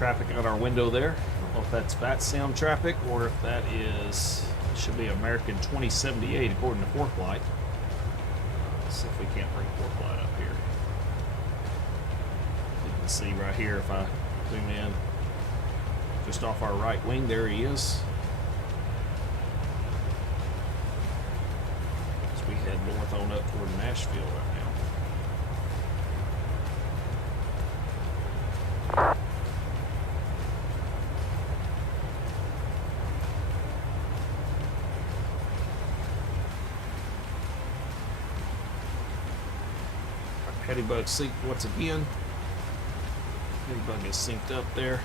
traffic out our window there. I don't know if that's Vatsim traffic or if that is, it should be American 2078 according to ForeFlight. Let's see if we can't bring ForeFlight up here. You can see right here if I zoom in, just off our right wing, there he is. As we head north on up toward Nashville right now. Headybug synced once again. Headybug is synced up there.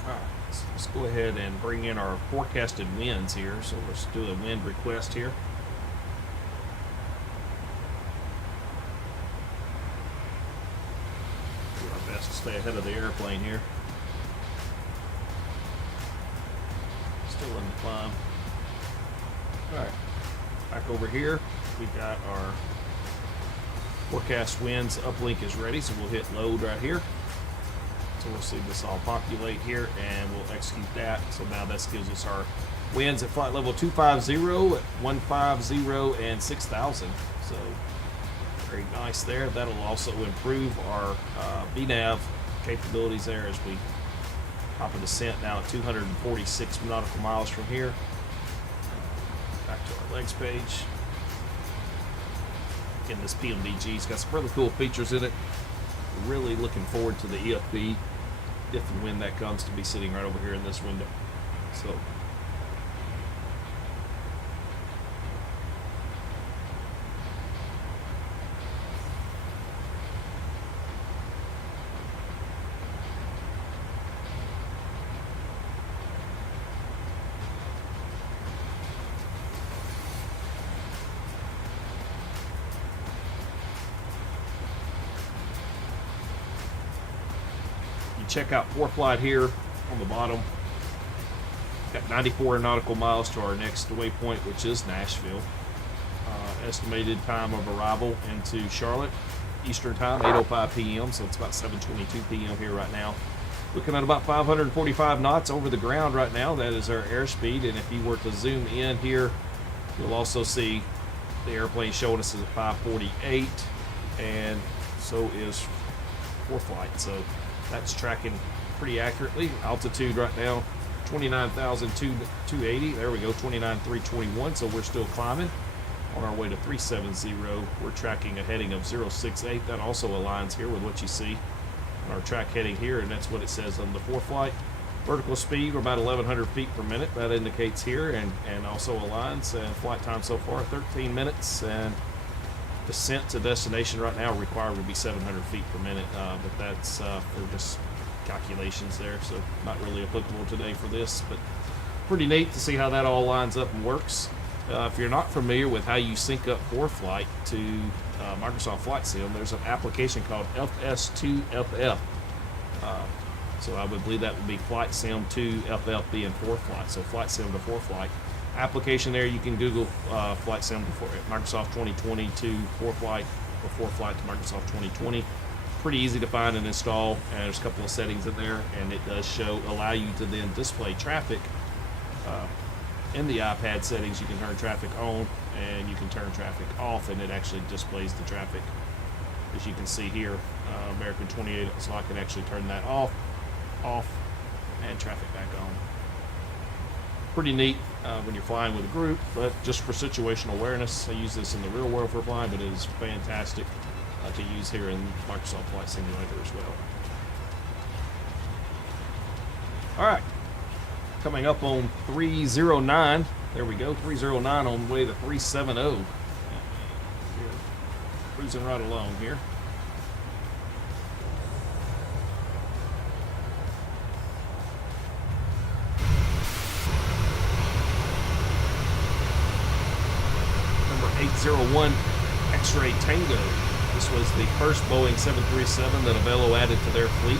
Alright, so let's go ahead and bring in our forecasted winds here. So let's do a wind request here. Do our best to stay ahead of the airplane here. Still in the climb. Alright, back over here, we got our forecast winds uplink is ready, so we'll hit load right here. So we'll see this all populate here and we'll execute that. So now this gives us our winds at flight level 250, at 150, and 6,000. So very nice there. That'll also improve our VNAV capabilities there as we hop a descent now at 246 nautical miles from here. Back to our legs page. Again, this PMDG's got some really cool features in it. Really looking forward to the EFB, if and when that comes, to be sitting right over here in this window. So check out ForeFlight here on the bottom. Got 94 nautical miles to our next waypoint, which is Nashville. Estimated time of arrival into Charlotte Eastern time, 8:05 p.m. So it's about 7:22 p.m. here right now. Looking at about 545 knots over the ground right now. That is our airspeed. And if you were to zoom in here, you'll also see the airplane showing us is at 548, and so is ForeFlight. So that's tracking pretty accurately. Altitude right now, 29,280. There we go, 29,321. So we're still climbing on our way to 370. We're tracking a heading of 068. That also aligns here with what you see on our track heading here, and that's what it says on the ForeFlight. Vertical speed, we're about 1,100 feet per minute. That indicates here, and also aligns. And flight time so far, 13 minutes. And descent to destination right now required would be 700 feet per minute, but that's for just calculations there, so not really applicable today for this, but pretty neat to see how that all lines up and works. If you're not familiar with how you sync up ForeFlight to Microsoft Flight Sim, there's an application called FS2FF. So I would believe that would be Flight Sim 2 FF being ForeFlight, so Flight Sim to ForeFlight. Application there, you can Google Flight Sim to Microsoft 2020 to ForeFlight, or ForeFlight to Microsoft 2020. Pretty easy to find and install, and there's a couple of settings in there, and it does allow you to then display traffic. In the iPad settings, you can turn traffic on and you can turn traffic off, and it actually displays the traffic. As you can see here, American 28, so I can actually turn that off, and traffic back on. Pretty neat when you're flying with a group, but just for situational awareness. I use this in the real world for flying, but it is fantastic to use here in Microsoft Flight Simulator as well. All right, coming up on 309. There we go, 309 on the way to 370. We're cruising right along here. Number 801 X-Ray Tango. This was the first Boeing 737 that Avelo added to their fleet.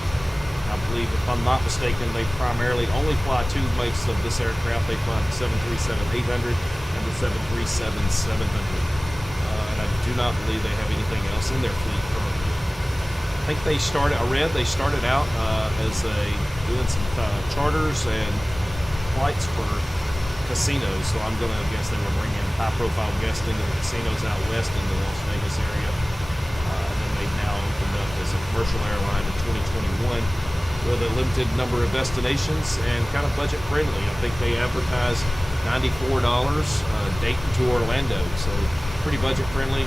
I believe, if I'm not mistaken, they primarily only fly two makes of this aircraft. They fly the 737-800 and the 737-700. And I do not believe they have anything else in their fleet currently. I think they started, I read they started out as doing some charters and flights for casinos, so I'm going to guess they were bringing high-profile guests into the casinos out west in the Las Vegas area. And then they've now opened up as a commercial airline in 2021 with a limited number of destinations and kind of budget-friendly. I think they advertise $94 Dayton to Orlando, so pretty budget-friendly.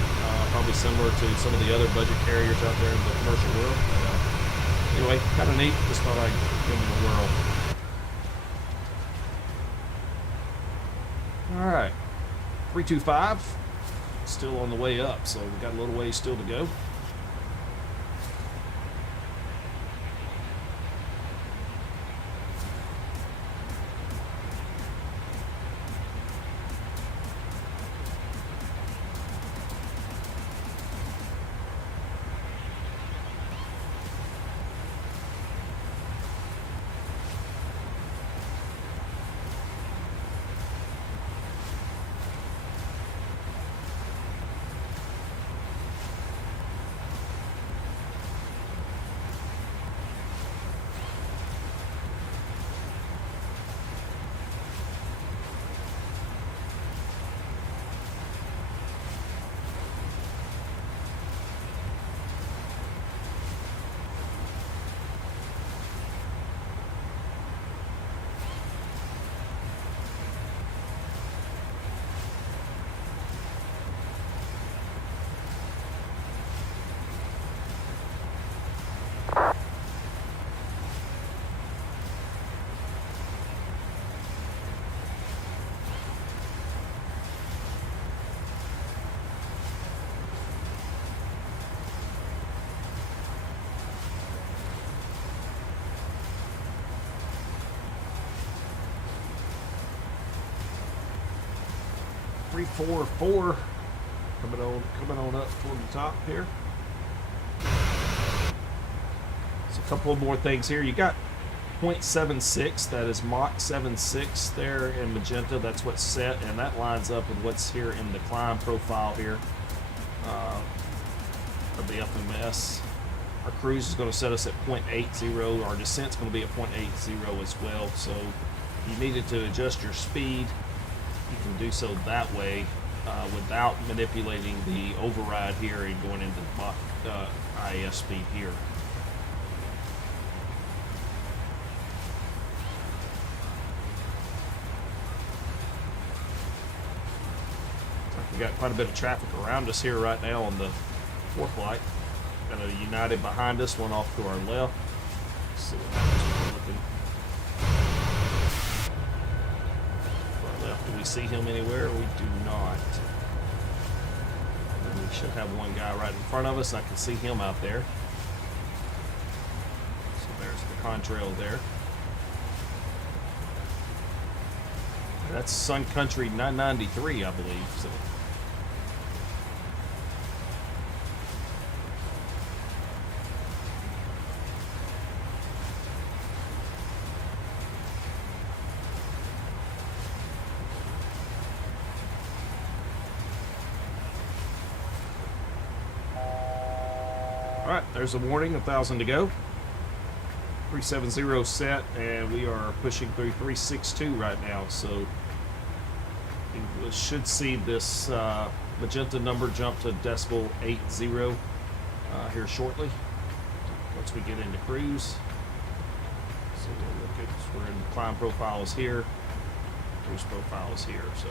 Probably similar to some of the other budget carriers out there in the commercial world. But, anyway, kind of neat. Just thought I'd give them a whirl. All right, 325, still on the way up, so we've got a little ways still to go. Three, 4, 4, coming on up toward the top here. So a couple of more things here. You got 0.76, that is Mach 76 there in magenta. That's what's set, and that lines up with what's here in the climb profile here of the FMS. Our cruise is going to set us at 0.80. Our descent's going to be at 0.80 as well. So if you needed to adjust your speed, you can do so that way without manipulating the override here and going into the IAS speed here. We've got quite a bit of traffic around us here right now on the fourth light. Got a United behind us, one off to our left. Let's see what happens when we're looking. Do we see him anywhere? We do not. And we should have one guy right in front of us. I can see him out there. So there's the contrail there. That's Sun Country 993, I believe. So. Alright, there's a warning, 1,000 to go. 370 set, and we are pushing through 362 right now, so we should see this magenta number jump to decimal 80 here shortly, once we get into cruise. So we'll look at, we're in the climb profile is here, cruise profile is here, so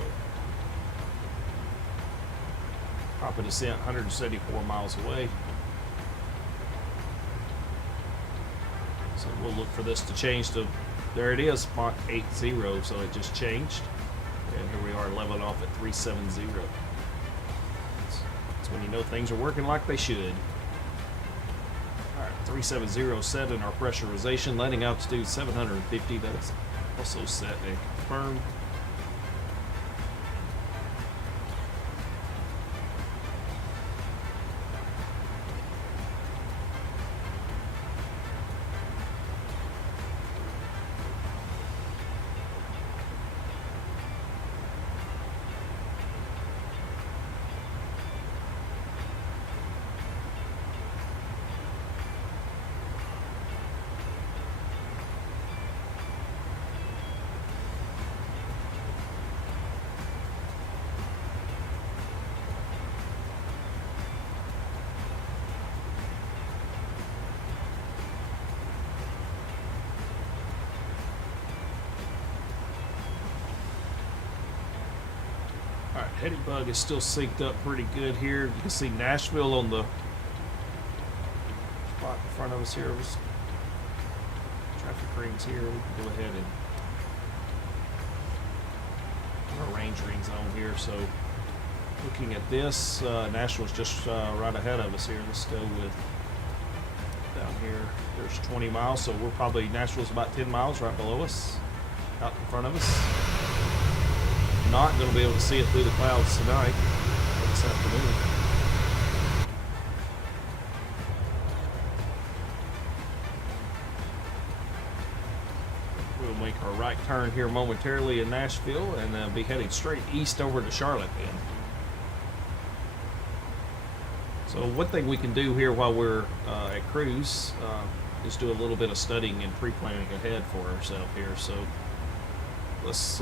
rapid descent 174 miles away. So we'll look for this to change to, there it is, Mach 80, so it just changed. And here we are leveling off at 370. That's when you know things are working like they should. Alright, 370 set in our pressurization, landing altitude 750, that's also set and confirmed. Heady bug is still synced up pretty good here. You can see Nashville on the spot in front of us here. Traffic rings here. We can go ahead and our range rings on here. So looking at this, Nashville's just right ahead of us here. Let's go with down here. There's 20 miles, so we're probably Nashville's about 10 miles right below us, out in front of us. Not going to be able to see it through the clouds tonight, or this afternoon. We'll make our right turn here momentarily in Nashville and be heading straight east over to Charlotte then. So one thing we can do here while we're at cruise is do a little bit of studying and pre-planning ahead for ourselves here. So let's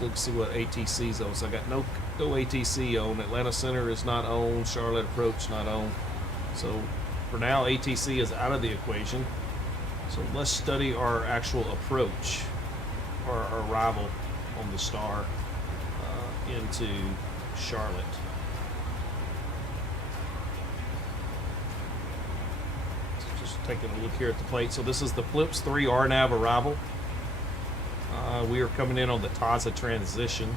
look see what ATC's on. So I got no ATC on. Atlanta Center is not on. Charlotte Approach not on. So for now, ATC is out of the equation. So let's study our actual approach, or our arrival on the star into Charlotte. Taking a look here at the plate. So this is the Flips 3 RNAV arrival. We are coming in on the TAZA transition.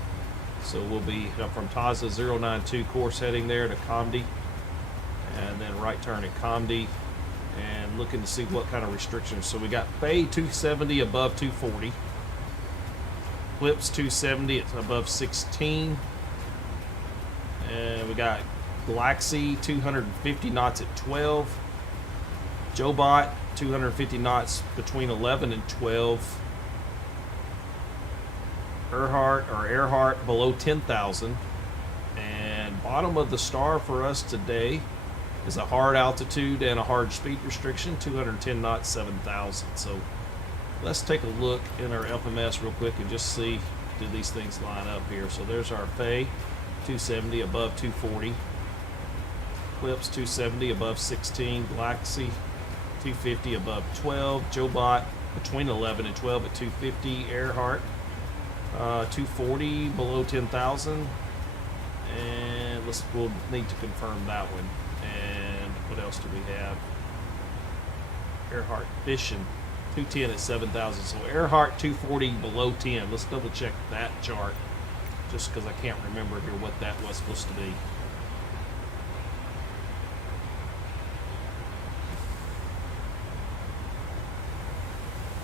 So we'll be from TAZA 092 course heading there to Comedy. And then right turn at Comedy. And looking to see what kind of restrictions. So we got Bay 270 above 240. Flips 270, it's above 16. And we got Galaxy 250 knots at 12. Jobot 250 knots between 11 and 12. Earhart below 10,000. And bottom of the star for us today is a hard altitude and a hard speed restriction, 210 knots, 7,000. So let's take a look in our FMS real quick and just see, do these things line up here. So there's our Fay 270 above 240. Clips 270 above 16. Galaxy 250 above 12. Jobot between 11 and 12 at 250. Earhart 240 below 10,000. And we'll need to confirm that one. And what else do we have? Earhart Fishing 210 at 7,000. So Earhart 240 below 10. Let's double check that chart just because I can't remember here what that was supposed to be.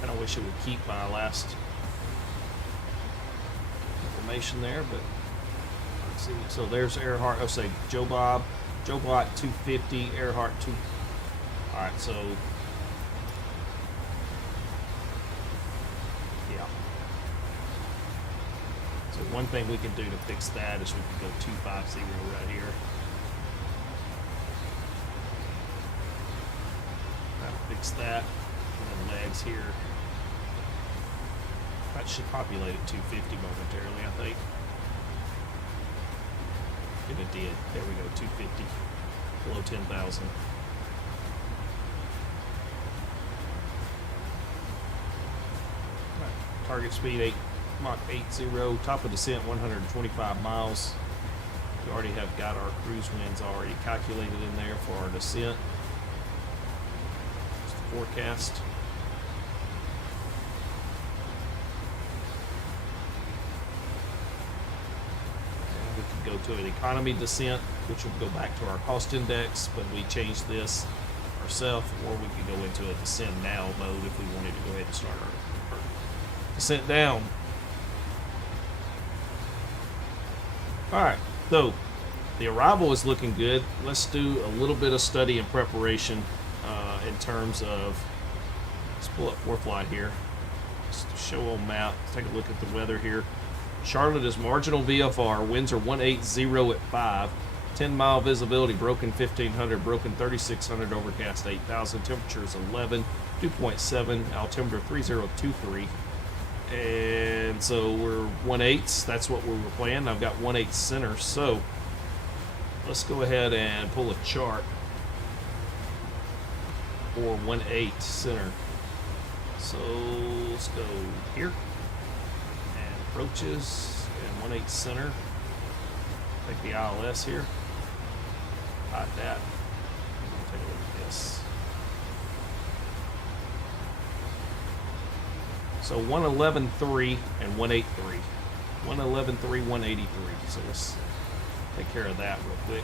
I wish it would keep my last information there, but let's see. So there's Earhart. I'll say Jobot 250, Earhart 2. All right, so yeah. So one thing we can do to fix that is we can go 250 right here. That'll fix that, and then legs here. That should populate at 250 momentarily, I think. And it did. There we go, 250. Below 10,000. Right. Target speed Mach 80. Top of descent 125 miles. We already have got our cruise winds already calculated in there for our descent. It's the forecast. Go to an economy descent, which will go back to our cost index, but we change this ourselves, or we could go into a descend now mode if we wanted to go ahead and start our descent down. Alright, so the arrival is looking good. Let's do a little bit of study and preparation in terms of, let's pull up ForeFlight here, just to show on map. Let's take a look at the weather here. Charlotte is marginal VFR. Winds are 180 at 5. 10-mile visibility. Broken 1500. Broken 3600. Overcast 8000. Temperature is 11. 2.7. Altimeter 3023. And so we're 1/8. That's what we were playing. I've got 1/8 center. So let's go ahead and pull a chart for 1/8 center. So let's go here. Approaches, and 18 center. Take the ILS here. Hide that. Take a look at this. So 111.3 and 183. 111.3, 183. So let's take care of that real quick.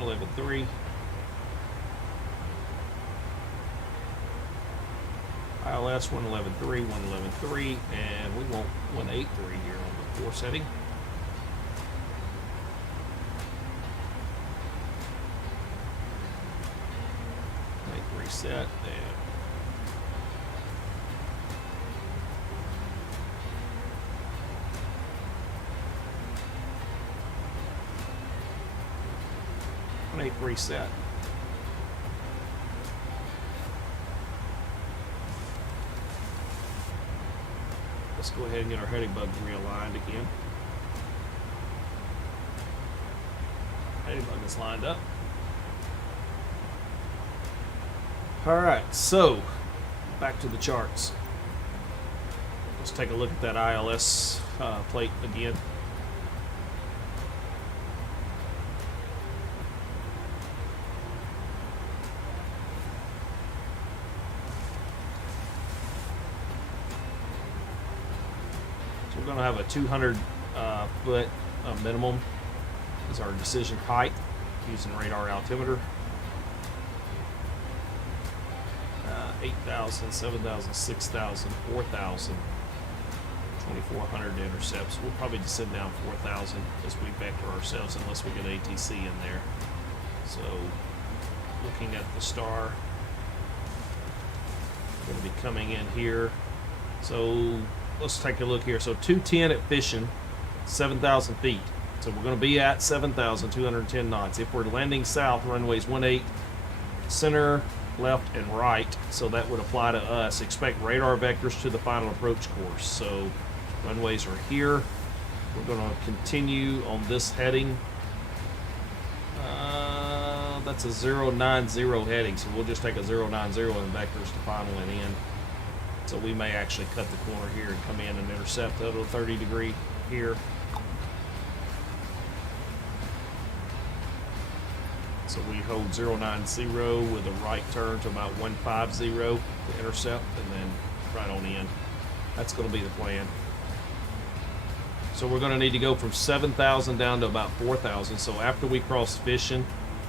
Level 3. ILS 111.3, 111.3, and we want 183 here on the 4 setting. Make reset and make reset. Let's go ahead and get our heading bug realigned again. Heading bug is lined up. Alright, so back to the charts. Let's take a look at that ILS plate again. We're going to have a 200 foot minimum as our decision height using radar altimeter. 8,000, 7,000, 6,000, 4,000, 2,400 intercepts. We'll probably descend down 4,000 as we vector ourselves unless we get ATC in there. So looking at the star, we're going to be coming in here. So let's take a look here. So 210 at Fission, 7,000 feet. So we're going to be at 7,210 knots. If we're landing south, runways 18, center, left, and right. So that would apply to us. Expect radar vectors to the final approach course. So runways are here. We're going to continue on this heading. That's a 090 heading. So we'll just take a 090 and vectors to final and in. So we may actually cut the corner here and come in and intercept at a 30 degree here. So we hold 090 with a right turn to about 150 to intercept and then right on in. That's going to be the plan. So we're going to need to go from 7,000 down to about 4,000. So after we cross Fission,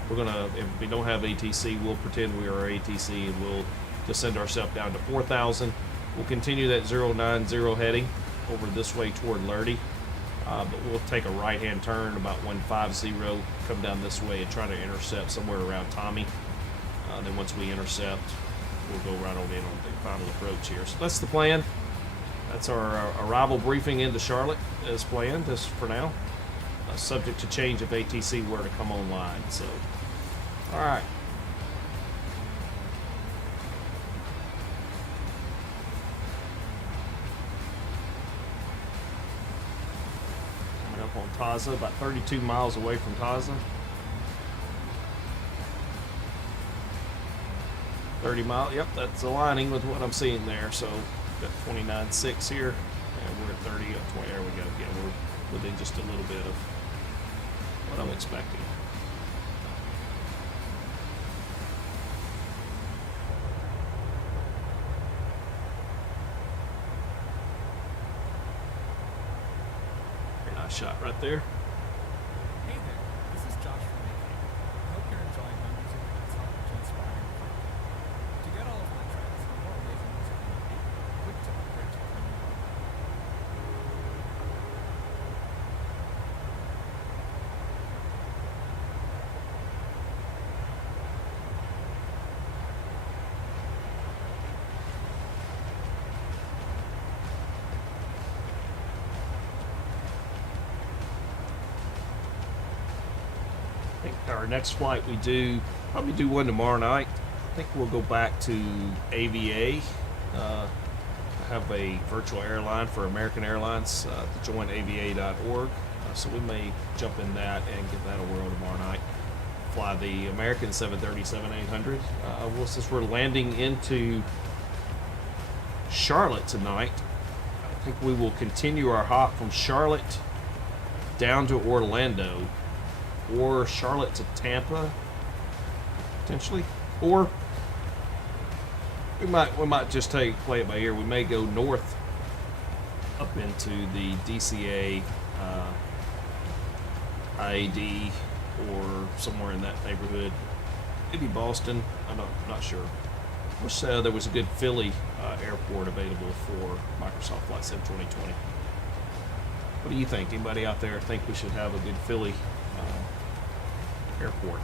we're going to, if we don't have ATC, we'll pretend we are ATC and we'll descend ourselves down to 4,000. We'll continue that 090 heading over this way toward Lurdy, but we'll take a right-hand turn about 150, come down this way and try to intercept somewhere around Tommy. Then once we intercept, we'll go right on in on the final approach here. So that's the plan. That's our arrival briefing into Charlotte as planned, just for now. Subject to change if ATC were to come online. So, all right. Coming up on Taza, about 32 miles away from Taza. 30 miles, yep, that's aligning with what I'm seeing there. So, got 29.6 here, and we're at 30 up 20. There we go. Yeah, we're within just a little bit of what I'm expecting. Very nice shot right there. Hey there, this is Josh from AK. I hope you're enjoying my music and it's helping to inspire and content. To get all of my tracks and more amazing music than me, click to upgrade to premium. I think our next flight we do, probably do one tomorrow night. I think we'll go back to AVA. I have a virtual airline for American Airlines, to joinava.org. So we may jump in that and give that a whirl tomorrow night. Fly the American 737-800. Well, since we're landing into Charlotte tonight, I think we will continue our hop from Charlotte down to Orlando, or Charlotte to Tampa, potentially, or we might just play it by ear. We may go north up into the DCA, IAD, or somewhere in that neighborhood. Maybe Boston. I'm not sure. I wish there was a good Philly airport available for Microsoft Flight Sim 2020. What do you think? Anybody out there think we should have a good Philly airport?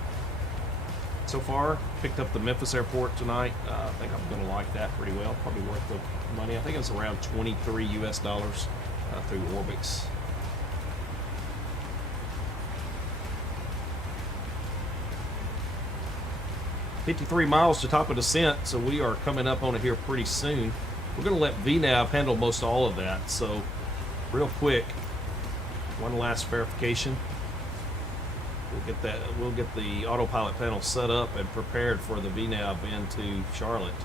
So far, picked up the Memphis airport tonight. I think I'm going to like that pretty well. Probably worth the money. I think it's around $23 US through Orbix. $53 miles to top of descent, so we are coming up on it here pretty soon. We're going to let VNAV handle most all of that. So, real quick, one last verification. We'll get the autopilot panel set up and prepared for the VNAV into Charlotte.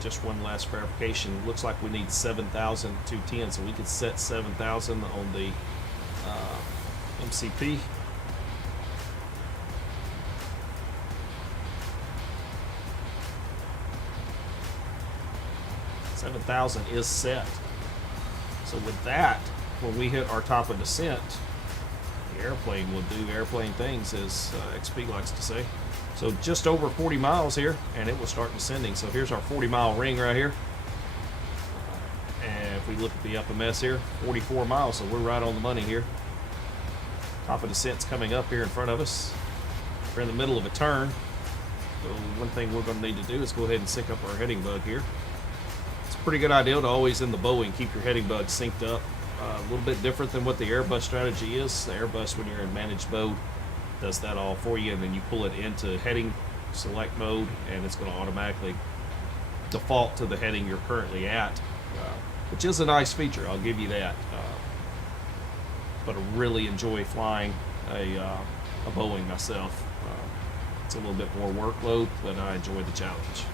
Just one last verification. Looks like we need 7,210, so we could set 7,000 on the MCP. 7,000 is set. So with that, when we hit our top of descent, the airplane will do airplane things, as XP likes to say. So just over 40 miles here, and it will start descending. So here's our 40-mile ring right here. And if we look at the UPMS here, 44 miles, so we're right on the money here. Top of descent's coming up here in front of us. We're in the middle of a turn. So one thing we're going to need to do is go ahead and sync up our heading bug here. It's a pretty good idea to always, in the Boeing, keep your heading bug synced up. A little bit different than what the Airbus strategy is. The Airbus, when you're in managed mode, does that all for you, and then you pull it into heading select mode, and it's going to automatically default to the heading you're currently at, which is a nice feature, I'll give you that. But I really enjoy flying a Boeing myself. It's a little bit more workload, but I enjoy the challenge.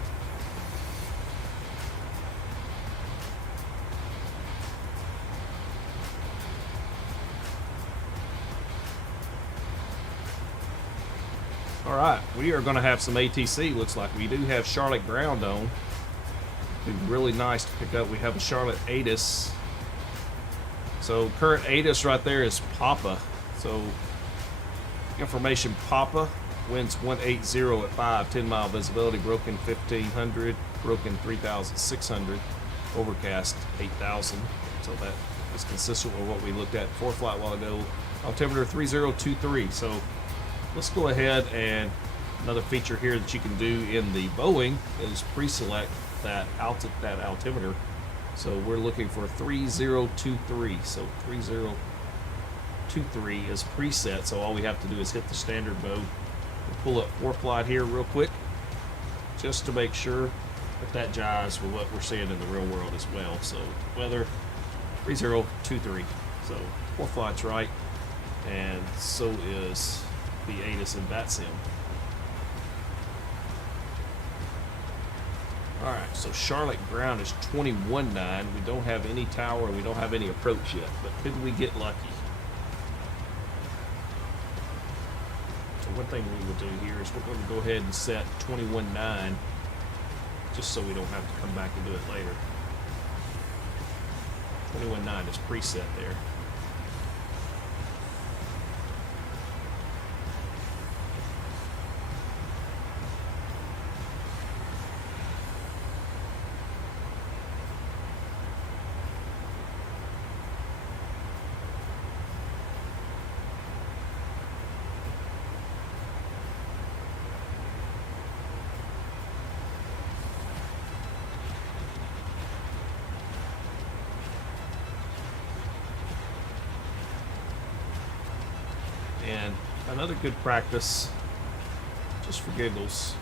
All right, we are going to have some ATC. Looks like we do have Charlotte ground on. It'd be really nice to pick up. We have a Charlotte ATIS. So current ATIS right there is Papa. So information Papa, winds 180 at 5, 10-mile visibility, broken 1500, broken 3600, overcast 8000. So that is consistent with what we looked at before flight a while ago. Altimeter 3023. So let's go ahead, and another feature here that you can do in the Boeing is pre-select that altimeter. So we're looking for 3023. So 3023 is preset. So all we have to do is hit the standard mode. We'll pull up ForeFlight here real quick, just to make sure that jives with what we're seeing in the real world as well. So weather 3023. So ForeFlight's right, and so is the ATIS and Vatsim. Alright, so Charlotte ground is 21.9. We don't have any tower, we don't have any approach yet, but could we get lucky? So one thing we will do here is we're going to go ahead and set 21.9, just so we don't have to come back and do it later. 21.9 is preset there. And another good practice, just for giggles,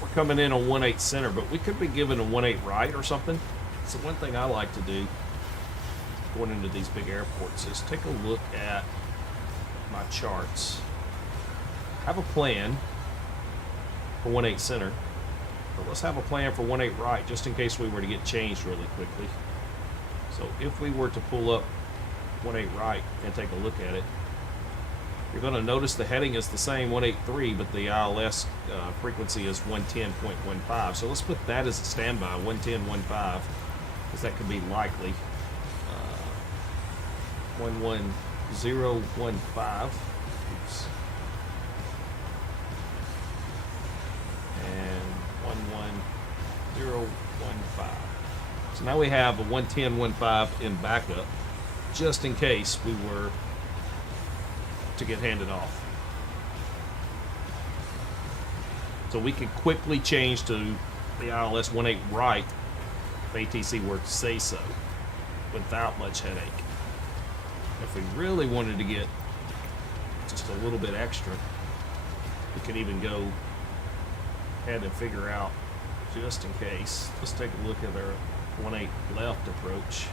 we're coming in on 18 center, but we could be given a 18 right or something. So one thing I like to do going into these big airports is take a look at my charts. Have a plan for 18 center, but let's have a plan for 18 right just in case we were to get changed really quickly. So if we were to pull up 18 right and take a look at it, you're going to notice the heading is the same 183, but the ILS frequency is 110.15. So let's put that as a standby, 110.15, because that could be likely. 11015. Oops. And 11015. So now we have a 110.15 in backup, just in case we were to get handed off. So we can quickly change to the ILS 18 right if ATC were to say so without much headache. If we really wanted to get just a little bit extra, we could even go ahead and figure out, just in case, let's take a look at our 18 left approach.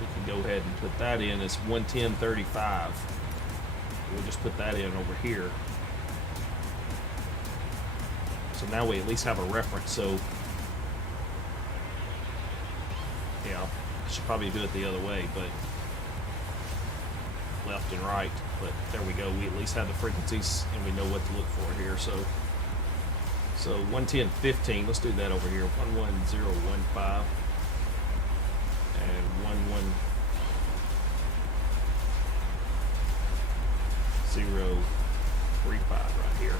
We can go ahead and put that in as 110.35. We'll just put that in over here. So now we at least have a reference. So, yeah, I should probably do it the other way, but left and right. But there we go. We at least have the frequencies and we know what to look for here. So 110.15. Let's do that over here. 11015. And 11035 right here.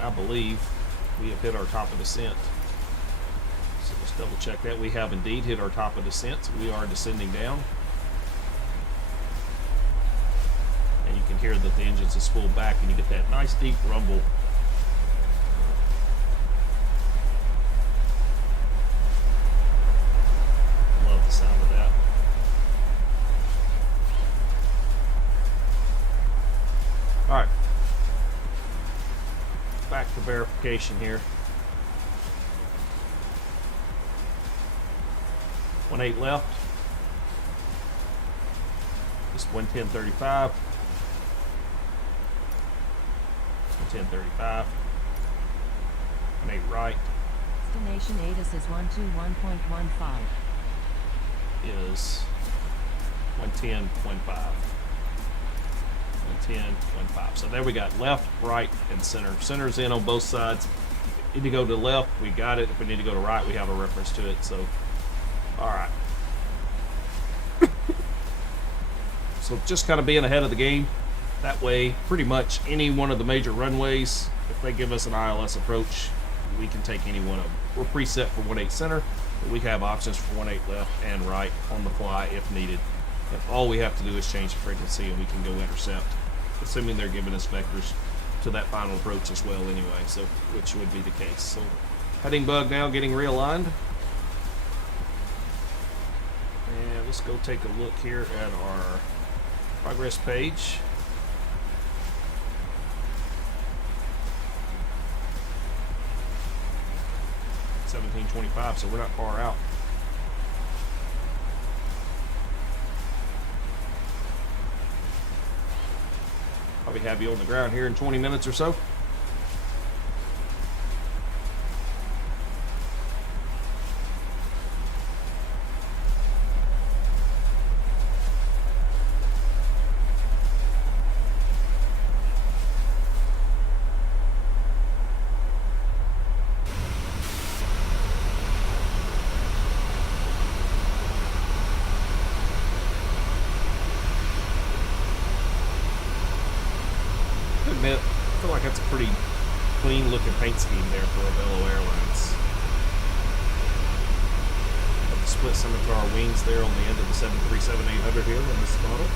I believe we have hit our top of descent. So let's double check that. We have indeed hit our top of descent. So we are descending down. And you can hear that the engines are spooled back and you get that nice deep rumble. Love the sound of that. All right. Back to verification here. 18 left. Just 110.35. 110.35. 18 right. Destination ATIS is 121.15. Is 110.15. 110.15. So there we got left, right, and center. Center's in on both sides. If we need to go to the left, we got it. If we need to go to right, we have a reference to it. So, all right. So just kind of being ahead of the game. That way, pretty much any one of the major runways, if they give us an ILS approach, we can take any one of them. We're preset for 18 center, but we have options for 18 left and right on the fly if needed. And all we have to do is change the frequency and we can go intercept, assuming they're giving us vectors to that final approach as well anyway, so which would be the case. So heading bug now getting realigned. And let's go take a look here at our progress page. $17.25, so we're not far out. Probably have you on the ground here in 20 minutes or so. I feel like that's a pretty clean looking paint scheme there for Avelo Airlines. Got the split scimitar wings there on the end of the 737-800 here on this model.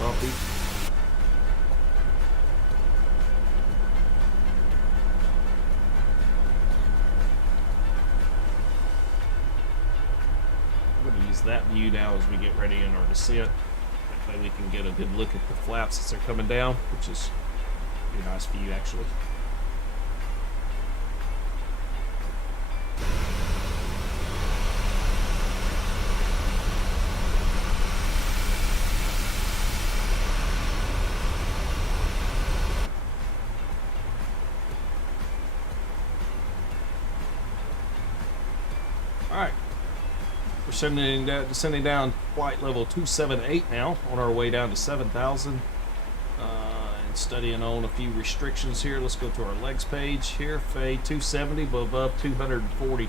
Bumpy. I'm going to use that view now as we get ready in our descent. That way we can get a good look at the flaps as they're coming down, which is a pretty nice view actually. Alright, we're descending down flight level 278 now, on our way down to 7,000. And studying on a few restrictions here. Let's go to our legs page here. Fade 270, but above 240.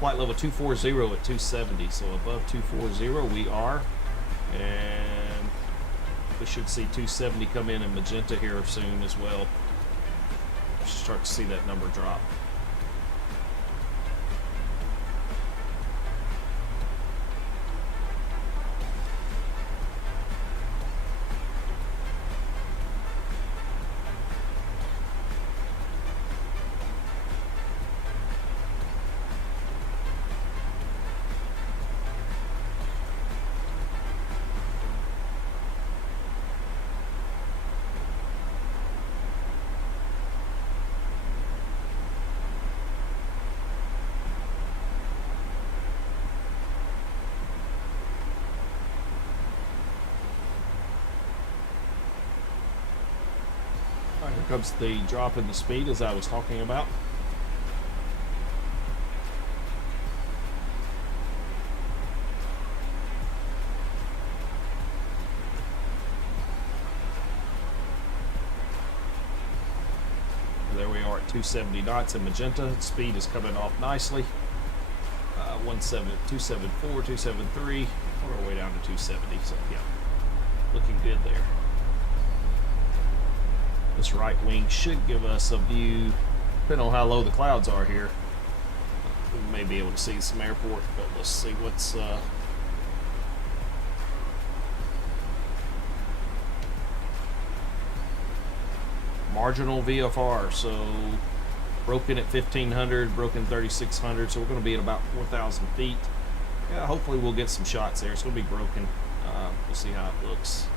Flight level 240 at 270, so above 240 we are. And we should see 270 come in magenta here soon as well. Start to see that number drop. Here comes the drop in the speed as I was talking about. There we are at 270 knots in magenta. Speed is coming off nicely. 274, 273, on our way down to 270. So yeah, looking good there. This right wing should give us a view, depending on how low the clouds are here. We may be able to see some airport, but let's see what's marginal VFR. So broken at 1500, broken 3600, so we're going to be at about 4,000 feet. Yeah, hopefully we'll get some shots there. It's going to be broken. We'll see how it looks.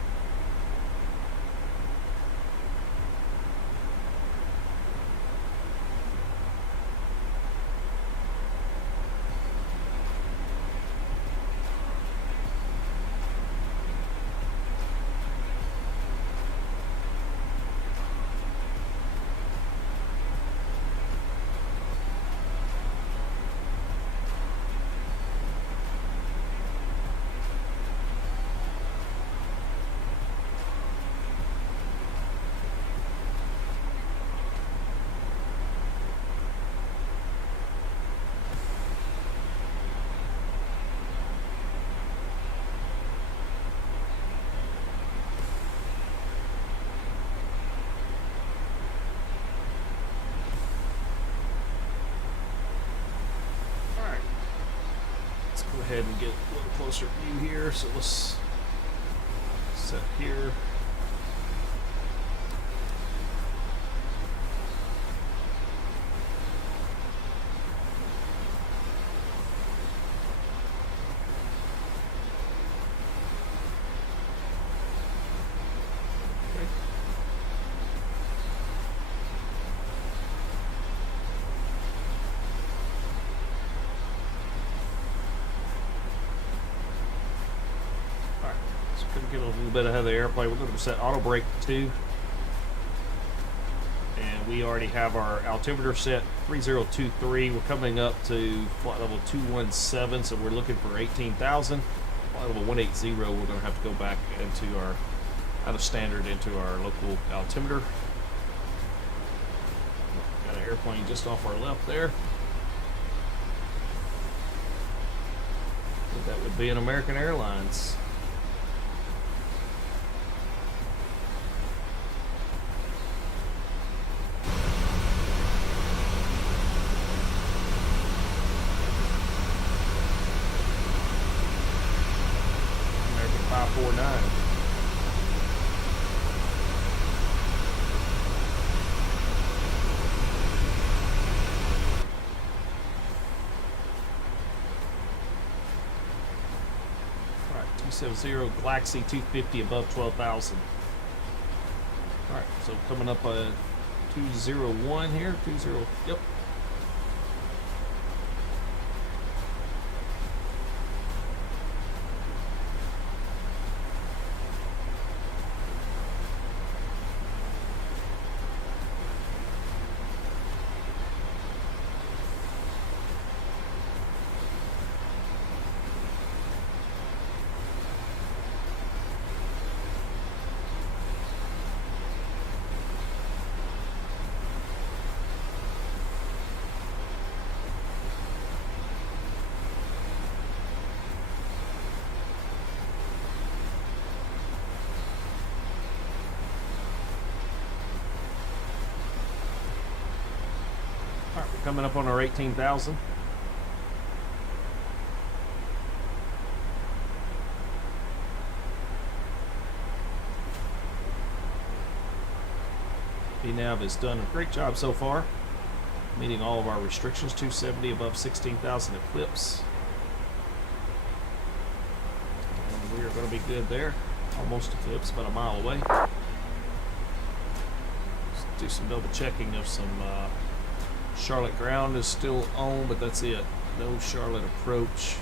Go ahead and get a little closer view here. So let's set here. Get a little bit ahead of the airplane. We're going to set auto brake to 2. And we already have our altimeter set 3023. We're coming up to flight level 217, so we're looking for 18,000. Flight level 180, we're going to have to go back into our, out of standard, into our local altimeter. Got an airplane just off our left there. I think that would be an American Airlines. 270 Galaxy 250 above 12,000. All right, so coming up 201 here, 20. Yep. All right, we're coming up on our 18,000. VNAV has done a great job so far, meeting all of our restrictions. 270 above 16,000 eclipse. And we are going to be good there. Almost eclipse, about a mile away. Let's do some double checking of some Charlotte ground is still on, but that's it. No Charlotte approach.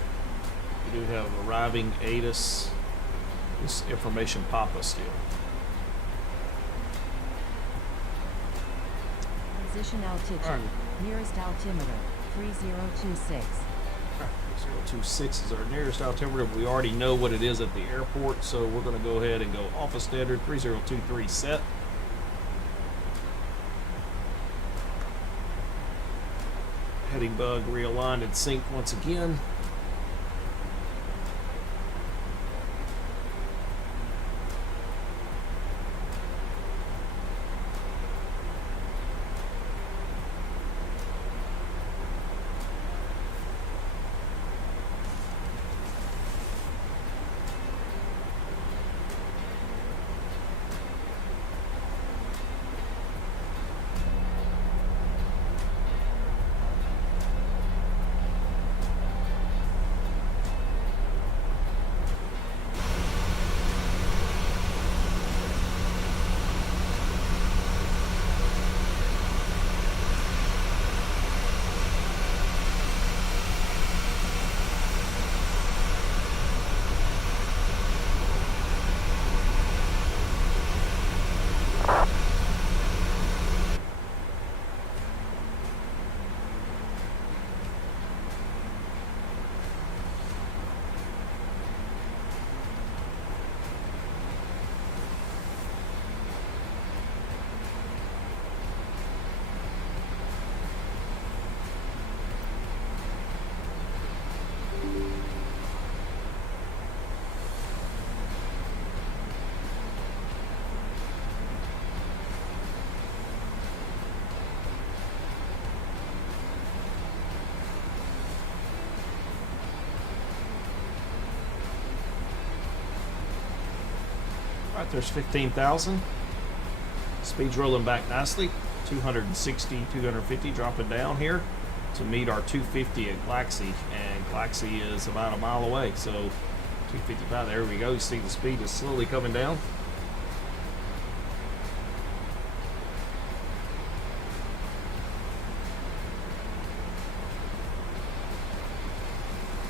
We do have arriving ATIS. This information Papa still. Position altitude. All right. Nearest altimeter 3026. 026 is our nearest altimeter. We already know what it is at the airport, so we're going to go ahead and go off a standard 3023 set. Heading bug realigned and synced once again. All right, there's 15,000. Speed's rolling back nicely. 260, 250 dropping down here to meet our 250 at Galaxy, and Galaxy is about a mile away, so 255, there we go. You see the speed is slowly coming down.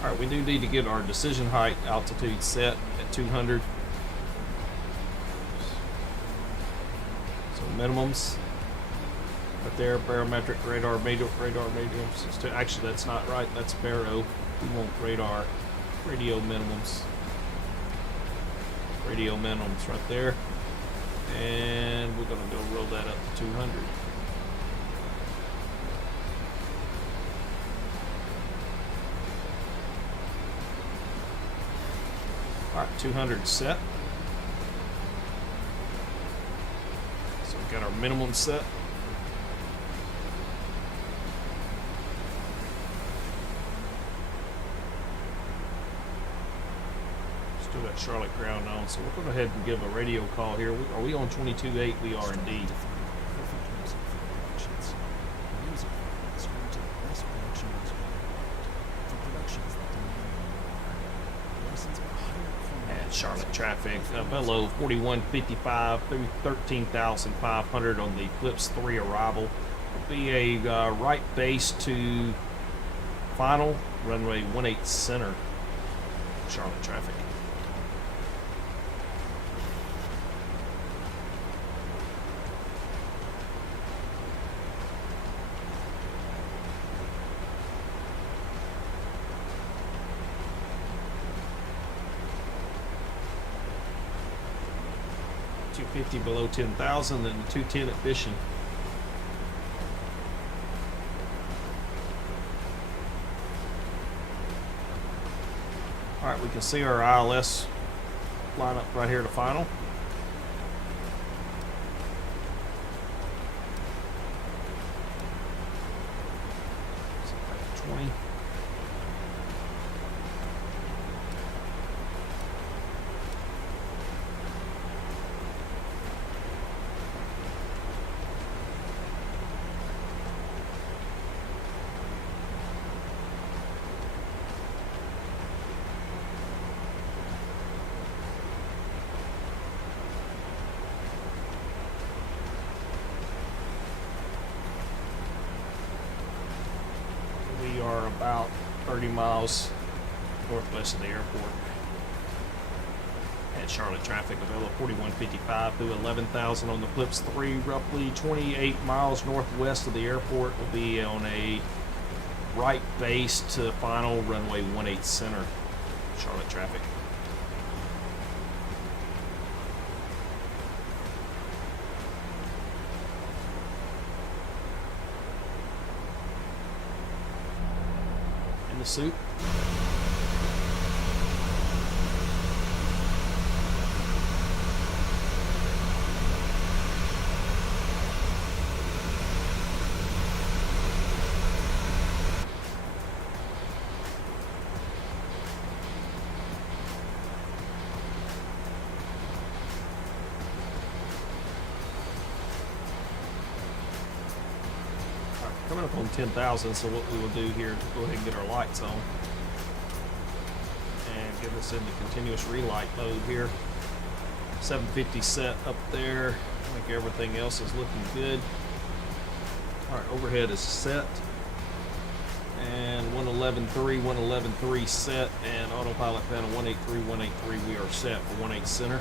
All right, we do need to get our decision height altitude set at 200. So minimums. Right there, barometric radar mediums. Actually, that's not right. That's baro. We want radar, radio minimums. Radio minimums right there. And we're going to go roll that up to 200. All right, 200 set. So we've got our minimum set. Still got Charlotte ground on, so we're going to go ahead and give a radio call here. Are we on 22.8? We are indeed. And traffic. Avelo 4155 through 13,500 on the Eclipse 3 arrival. Will be a right base to final, runway 18 center, Charlotte traffic. $250 below 10,000, and the 210 at Fishing. All right, we can see our ILS line up right here to final. So 20. We are about 30 miles northwest of the airport. At Charlotte traffic, Avelo 4155 through 11,000 on the Eclipse 3, roughly 28 miles northwest of the airport. Will be on a right base to final, runway 18 center, Charlotte traffic. In the suit. Coming up on 10,000, so what we will do here is go ahead and get our lights on and get us into continuous relight mode here. 750 set up there. I think everything else is looking good. All right, overhead is set, and 111.3, 111.3 set, and autopilot panel 183, 183. We are set for 18 center.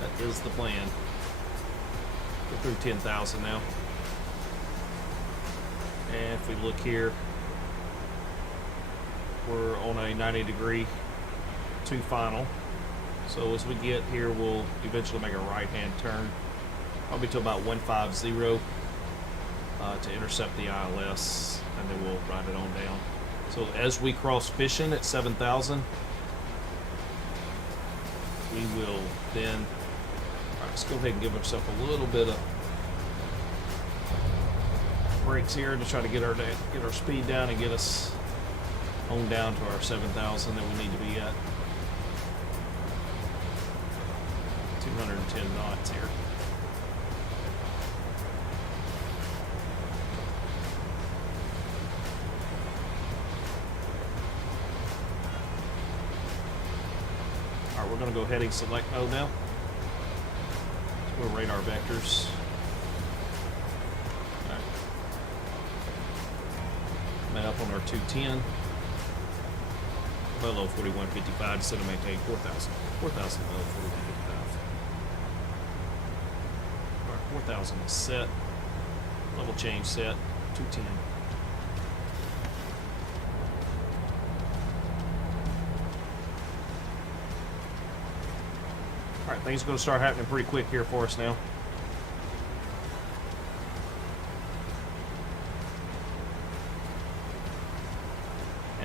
That is the plan. We're through 10,000 now. And if we look here, we're on a 90-degree to final. So as we get here, we'll eventually make a right-hand turn, probably to about 150 to intercept the ILS, and then we'll ride it on down. So as we cross Fishing at 7,000, we will then, all right, let's go ahead and give ourselves a little bit of brakes here to try to get our speed down and get us on down to our 7,000 that we need to be at. 210 knots here. All right, we're going to go heading select mode now. So we'll radar vectors. Up on our 210. Below 4155 to set and maintain 4,000. 4,000 below 4155. Alright, 4,000 is set. Level change set. 210. Alright, things are going to start happening pretty quick here for us now.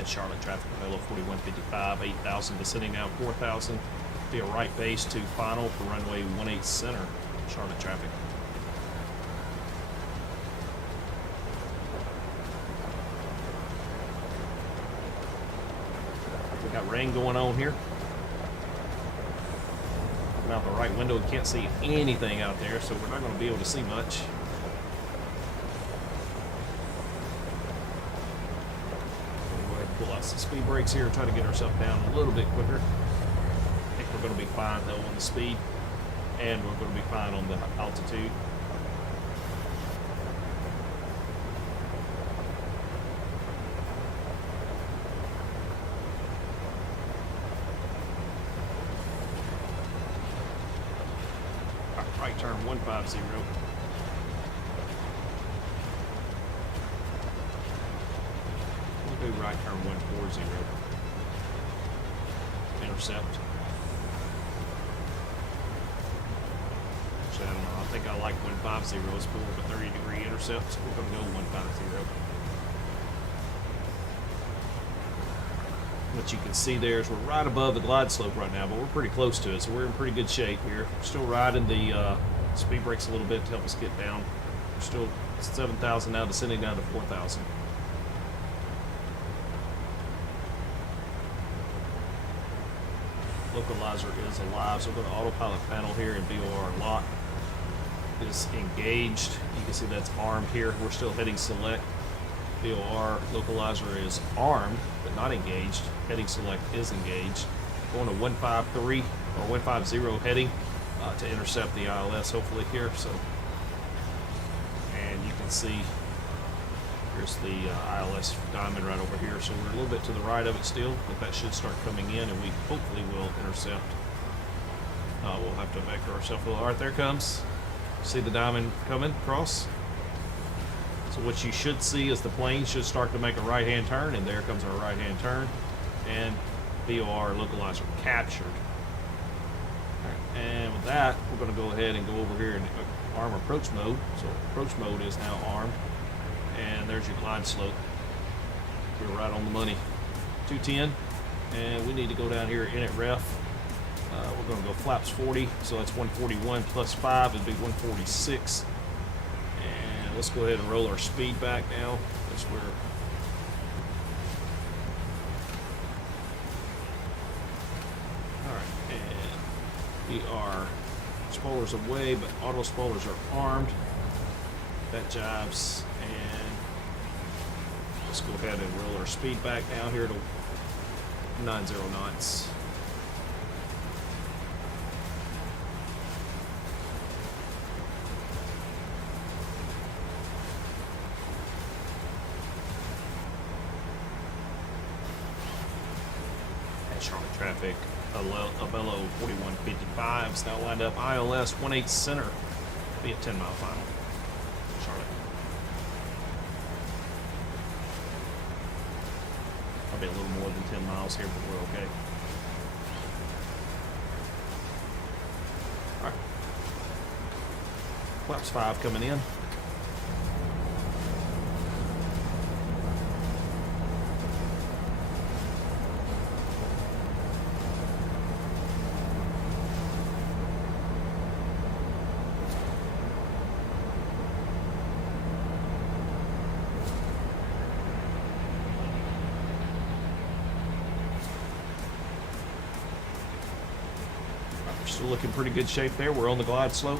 Charlotte traffic, Avelo 4155, 8,000 descending now 4,000. Be a right base to final for runway 18 center, Charlotte traffic. We got rain going on here. Looking out the right window, we can't see anything out there, so we're not going to be able to see much. Pull out some speed brakes here and try to get ourselves down a little bit quicker. I think we're we're going to be fine though on the speed, and we're going to be fine on the altitude. Right turn 150. We'll do right turn 140. Intercept. Actually, I don't know. I think I like 150. It's more of a 30-degree intercept, so we're going to go 150. What you can see there is we're right above the glide slope right now, but we're pretty close to it, so we're in pretty good shape here. We're still riding the speed brakes a little bit to help us get down. We're still 7,000 now, descending down to 4,000. Localizer is alive, so we've got the autopilot panel here, and VOR lock is engaged. You can see that's armed here. We're still heading select. VOR localizer is armed but not engaged. Heading select is engaged. Going to 153 or 150 heading to intercept the ILS hopefully here. So, and you can see here's the ILS diamond right over here. So we're a little bit to the right of it still, but that should start coming in, and we hopefully will intercept. We'll have to vector ourselves. All right, there it comes. See the diamond coming across. So what you should see is the plane should start to make a right-hand turn, and there comes our right-hand turn, and VOR localizer captured. All right, and with that, we're going to go ahead and go over here and arm approach mode. So approach mode is now armed, and there's your glide slope. We're right on the money. 210, and we need to go down here in at ref. We're going to go flaps 40, so that's 141 plus 5 would be 146. Let's go ahead and roll our speed back now. That's where alright, and we are spoilers away, but auto spoilers are armed. That jives, and let's go ahead and roll our speed back down here to 90 knots. Charlotte traffic, Avelo 4155 is now lined up. ILS 18 center, be a 10-mile final. Charlotte. Probably a little more than 10 miles here, but we're okay. All right. Flaps 5 coming in. Still looking pretty good shape there. We're on the glide slope.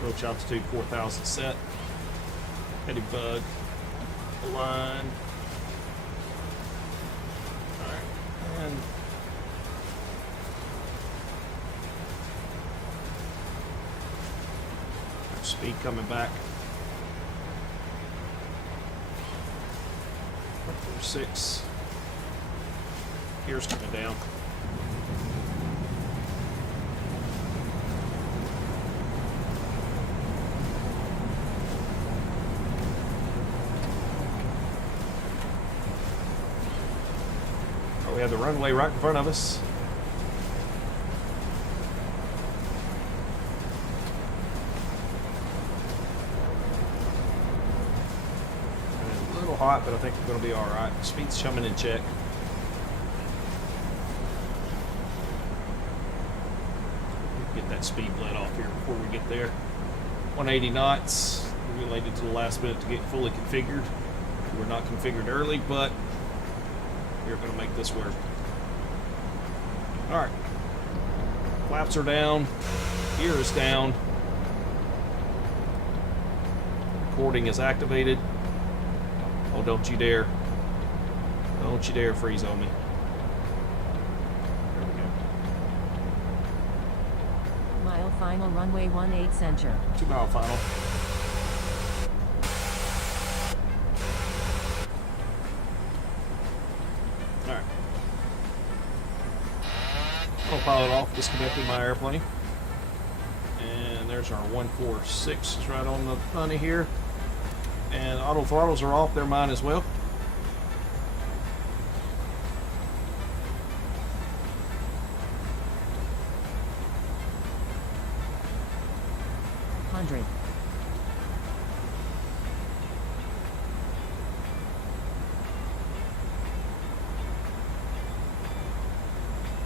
Approach altitude 4,000 set. Heading bug. Line. And speed coming back. 146. Gears coming down. We have the runway right in front of us. And a little hot, but I think we're going to be all right. Speed's coming in check. Get that speed let off here before we get there. 180 knots. We waited to the last minute to get fully configured. We were not configured early, but We're going to make this work. All right. Flaps are down. Gear is down. Recording is activated. Oh, don't you dare. Don't you dare freeze on me. There we go. Mile final runway 18 center. 2 mile final. Alright. Autopilot off, disconnected my airplane. And there's our 146 is right on the money here. And auto throttles are off, they're mine as well.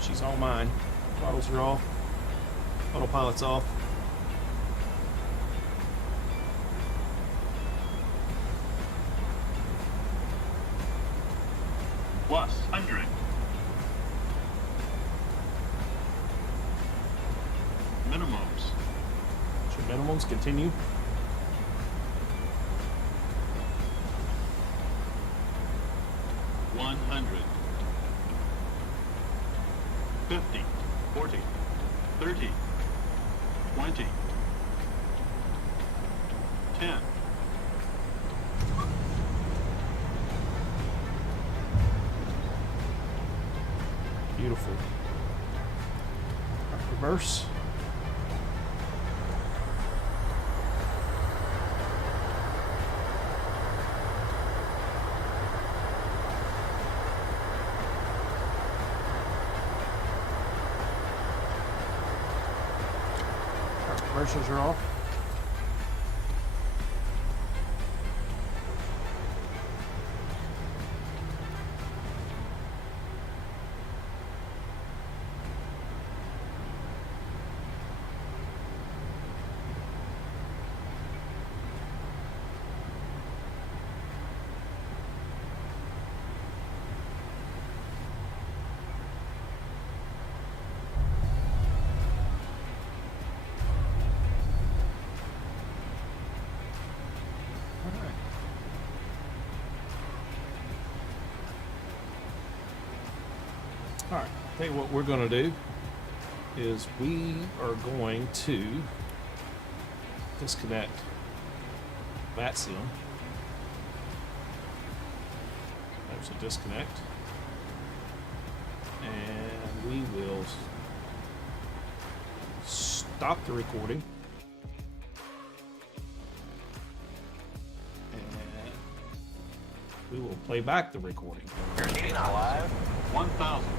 She's all mine. Throttles are off. Autopilot's off. Plus 100. Minimums. Should minimums continue? $100. 50, 40, 30, 20, 10. Beautiful. Reverse. Commercials are off. Alright, I think what we're going to do is we are going to disconnect Vatsim. There's a disconnect. And we will stop the recording. And we will play back the recording. Airspeed alive. 1,000.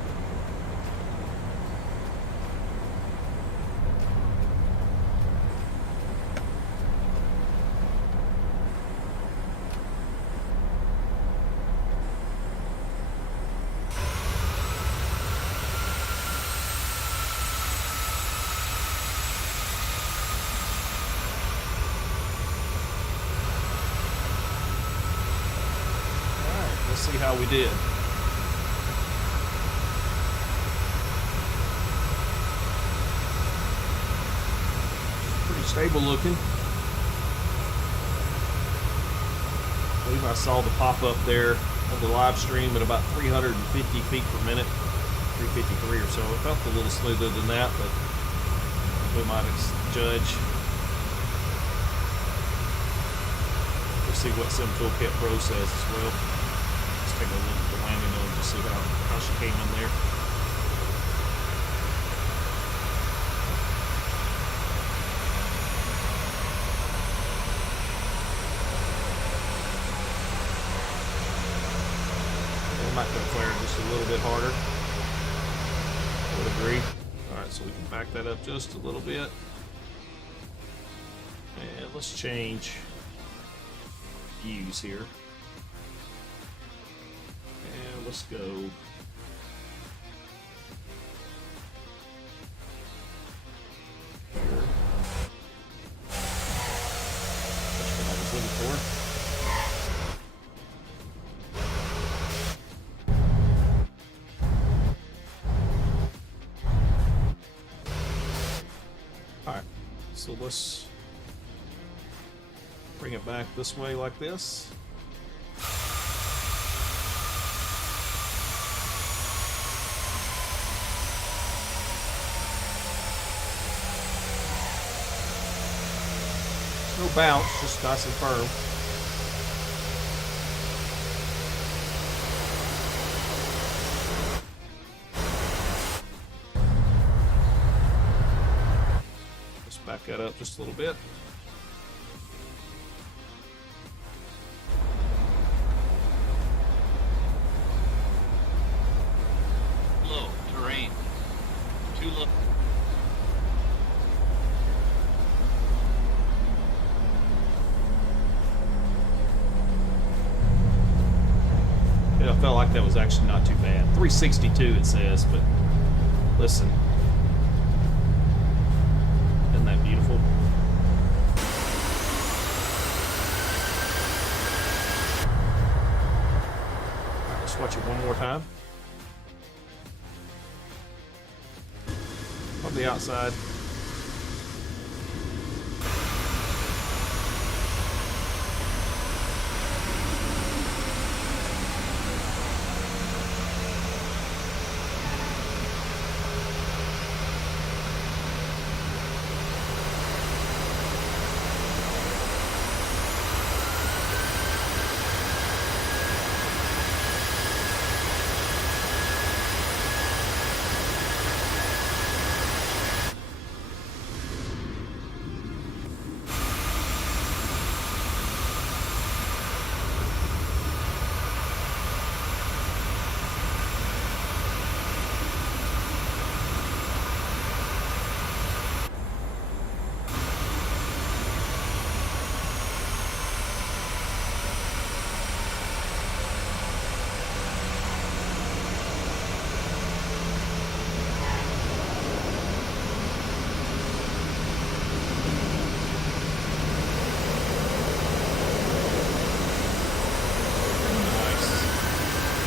Let's see how we did. Pretty stable looking. I believe I saw the pop up there on the live stream at about 350 feet per minute, 353 or so. It felt a little smoother than that, but we might judge. We'll see what Sim Toolkit Pro says as well. Take a look at the landing node to see how she came in there. We might go flare just a little bit harder. I would agree. Alright, so we can back that up just a little bit. And let's change views here. Let's go. Here. That's what I was looking for. So let's bring it back this way like this. No bounce, just nice and firm. Let's back that up just a little bit. Low terrain. Too low. Yeah, I felt like that was actually not too bad. 362 it says, but listen. Isn't that beautiful? Alright, let's watch it one more time. On the outside.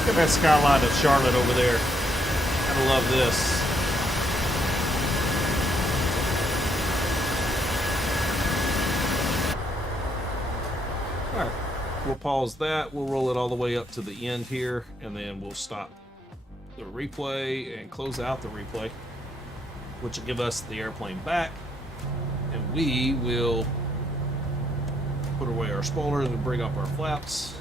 Look at that skyline of Charlotte over there. Gotta love this. Alright, we'll pause that. We'll roll it all the way up to the end here, and then we'll stop the replay and close out the replay, which will give us the airplane back. And we will put away our spoilers and bring up our flaps.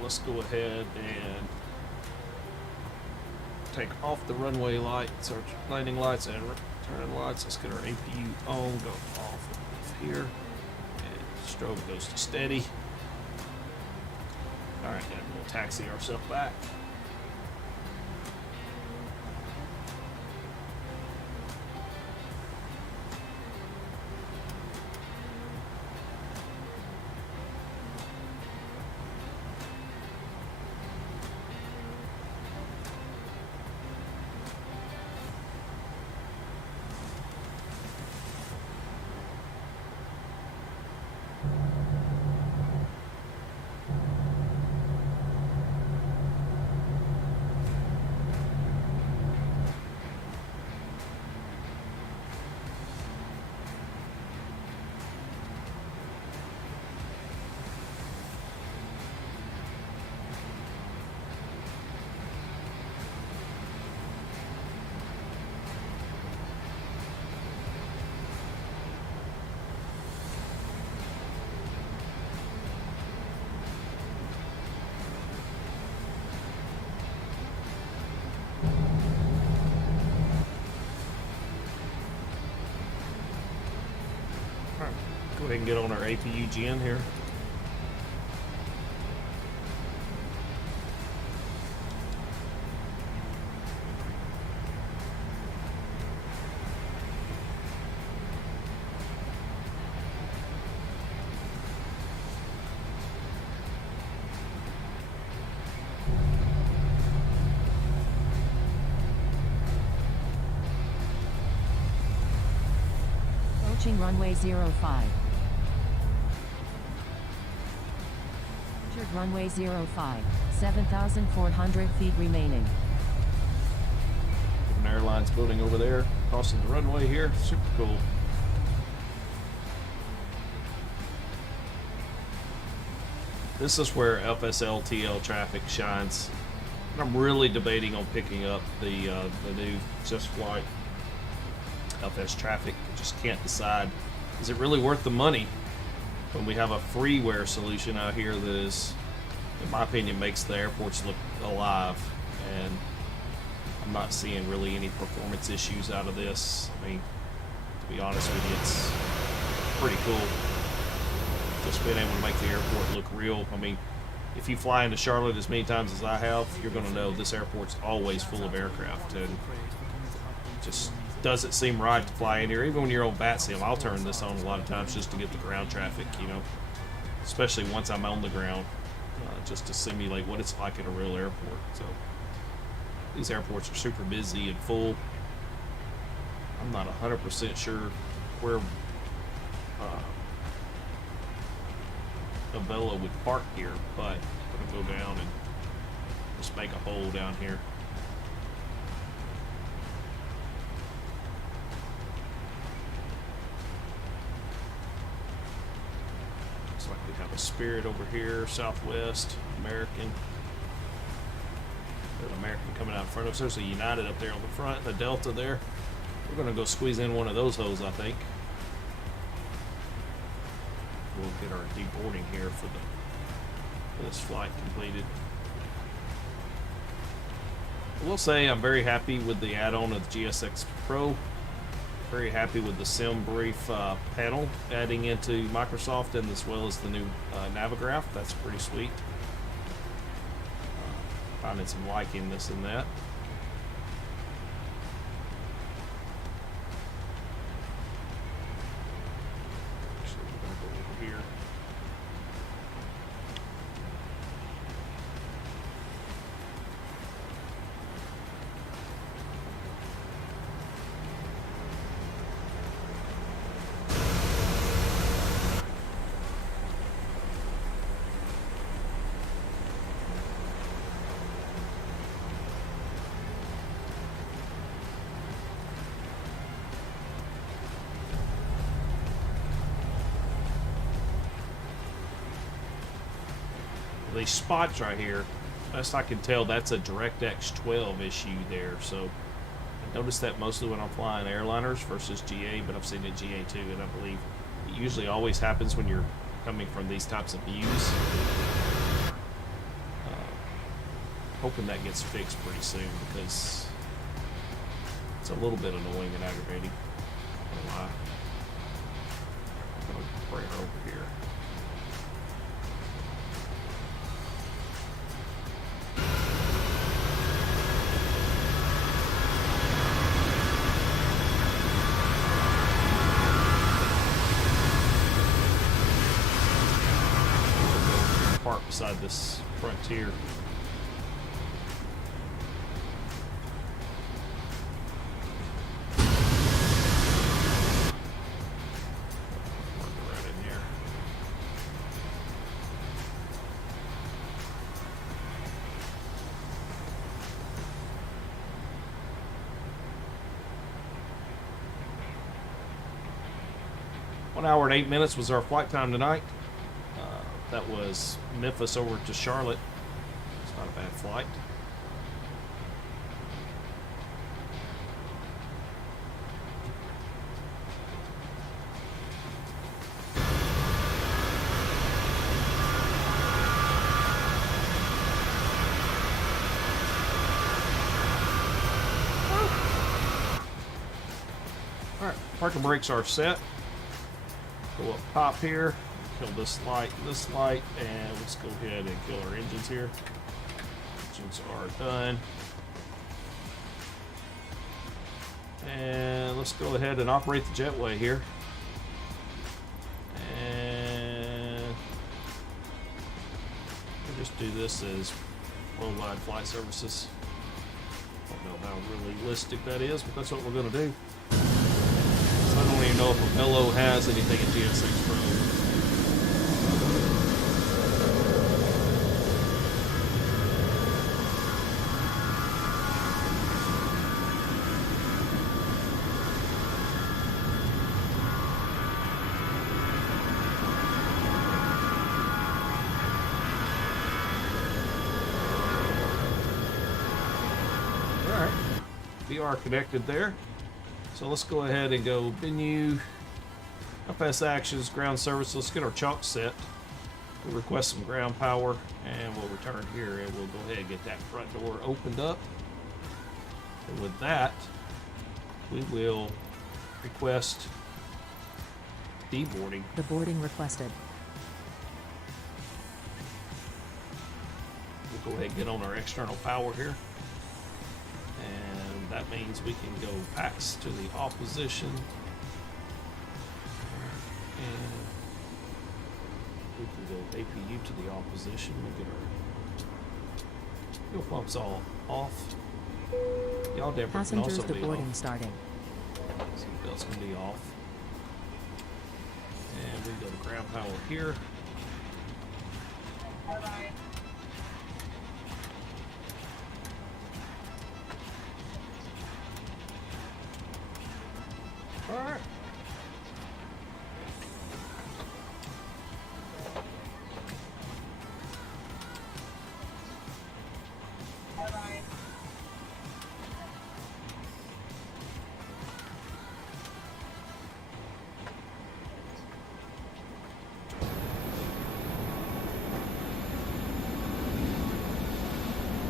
Let's go ahead and take off the runway lights, or landing lights and turn lights. Let's get our APU on, go off here, and strobe goes to steady. All right, and we'll taxi ourselves back. Go ahead and get on our APU gen here. Approaching runway 05. Runway 05, 7,400 feet remaining. Airlines building over there, crossing the runway here. Super cool. This is where FSLTL traffic shines. I'm really debating on picking up the new Just Flight FS traffic. I just can't decide. Is it really worth the money when we have a freeware solution out here that is, in my opinion, makes the airports look alive? And I'm not seeing really any performance issues out of this. I mean, to be honest with you, it's pretty cool. Just being able to make the airport look real. I mean, if you fly into Charlotte as many times as I have, you're going to know this airport's always full of aircraft, and just doesn't seem right to fly in here. Even when you're on Vatsim, I'll turn this on a lot of times just to get the ground traffic, you know, especially once I'm on the ground, just to simulate what it's like at a real airport. So these airports are super busy and full. I'm not 100% sure where Avelo would park here, but I'm going to go down and just make a hole down here. Looks like we have a Spirit over here, Southwest, American. There's an American coming out in front of us. There's a United up there on the front, and a Delta there. We're going to go squeeze in one of those hoes, I think. We'll get our deboarding here for this flight completed. I will say I'm very happy with the add-on of the GSX Pro. Very happy with the SimBrief panel adding into Microsoft, and as well as the new Navigraph. That's pretty sweet. Finding some liking this and that. These spots right here, best I can tell, that's a DirectX 12 issue there. So I noticed that mostly when I'm flying airliners versus GA, but I've seen it GA too, and I believe it usually always happens when you're coming from these types of views. Hoping that gets fixed pretty soon, because it's a little bit annoying and aggravating. I don't know why. I'm gonna bring her over here. Beside this Frontier. Right in here. One hour and 8 minutes was our flight time tonight. That was Memphis over to Charlotte. It's not a bad flight. Alright, parking brakes are set. Go up top here. Kill this light, and let's go ahead and kill our engines here. Engines are done. And let's go ahead and operate the jetway here. And we'll just do this as worldwide flight services. Don't know how realistic that is, but that's what we're going to do. So I don't even know if Avelo has anything in GSX Pro. VR connected there. So let's go ahead and go menu, FS actions, ground service. Let's get our chalk set. We'll request some ground power and we'll return here and we'll go ahead and get that front door opened up. And with that, we will request deboarding. The boarding requested. We'll go ahead and get on our external power here. And that means we can go PAX to the off position. And we can go APU to the off position. We'll get our fuel pumps all off. Y'all damper can Passengers also be deboarding off. starting. Seatbelts can be off. And we go to ground power here. Alright.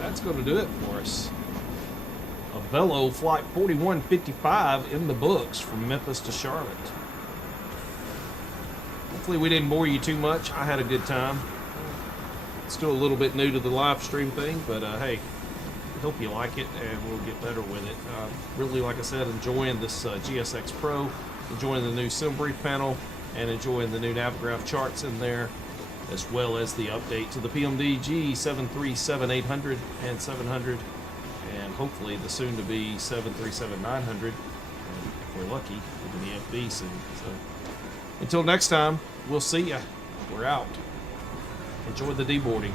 That's going to do it for us. Avelo Flight 4155 in the books from Memphis to Charlotte. Hopefully we didn't bore you too much. I had a good time. Still a little bit new to the live stream thing, but hey, I hope you like it and we'll get better with it. Really, like I said, enjoying this GSX Pro, enjoying the new sim brief panel, and enjoying the new Navigraph charts in there, as well as the update to the PMDG 737-800 and 700, and hopefully the soon-to-be 737-900, if we're lucky, with the FB soon. So, until next time, we'll see ya. We're out. Enjoy the deboarding.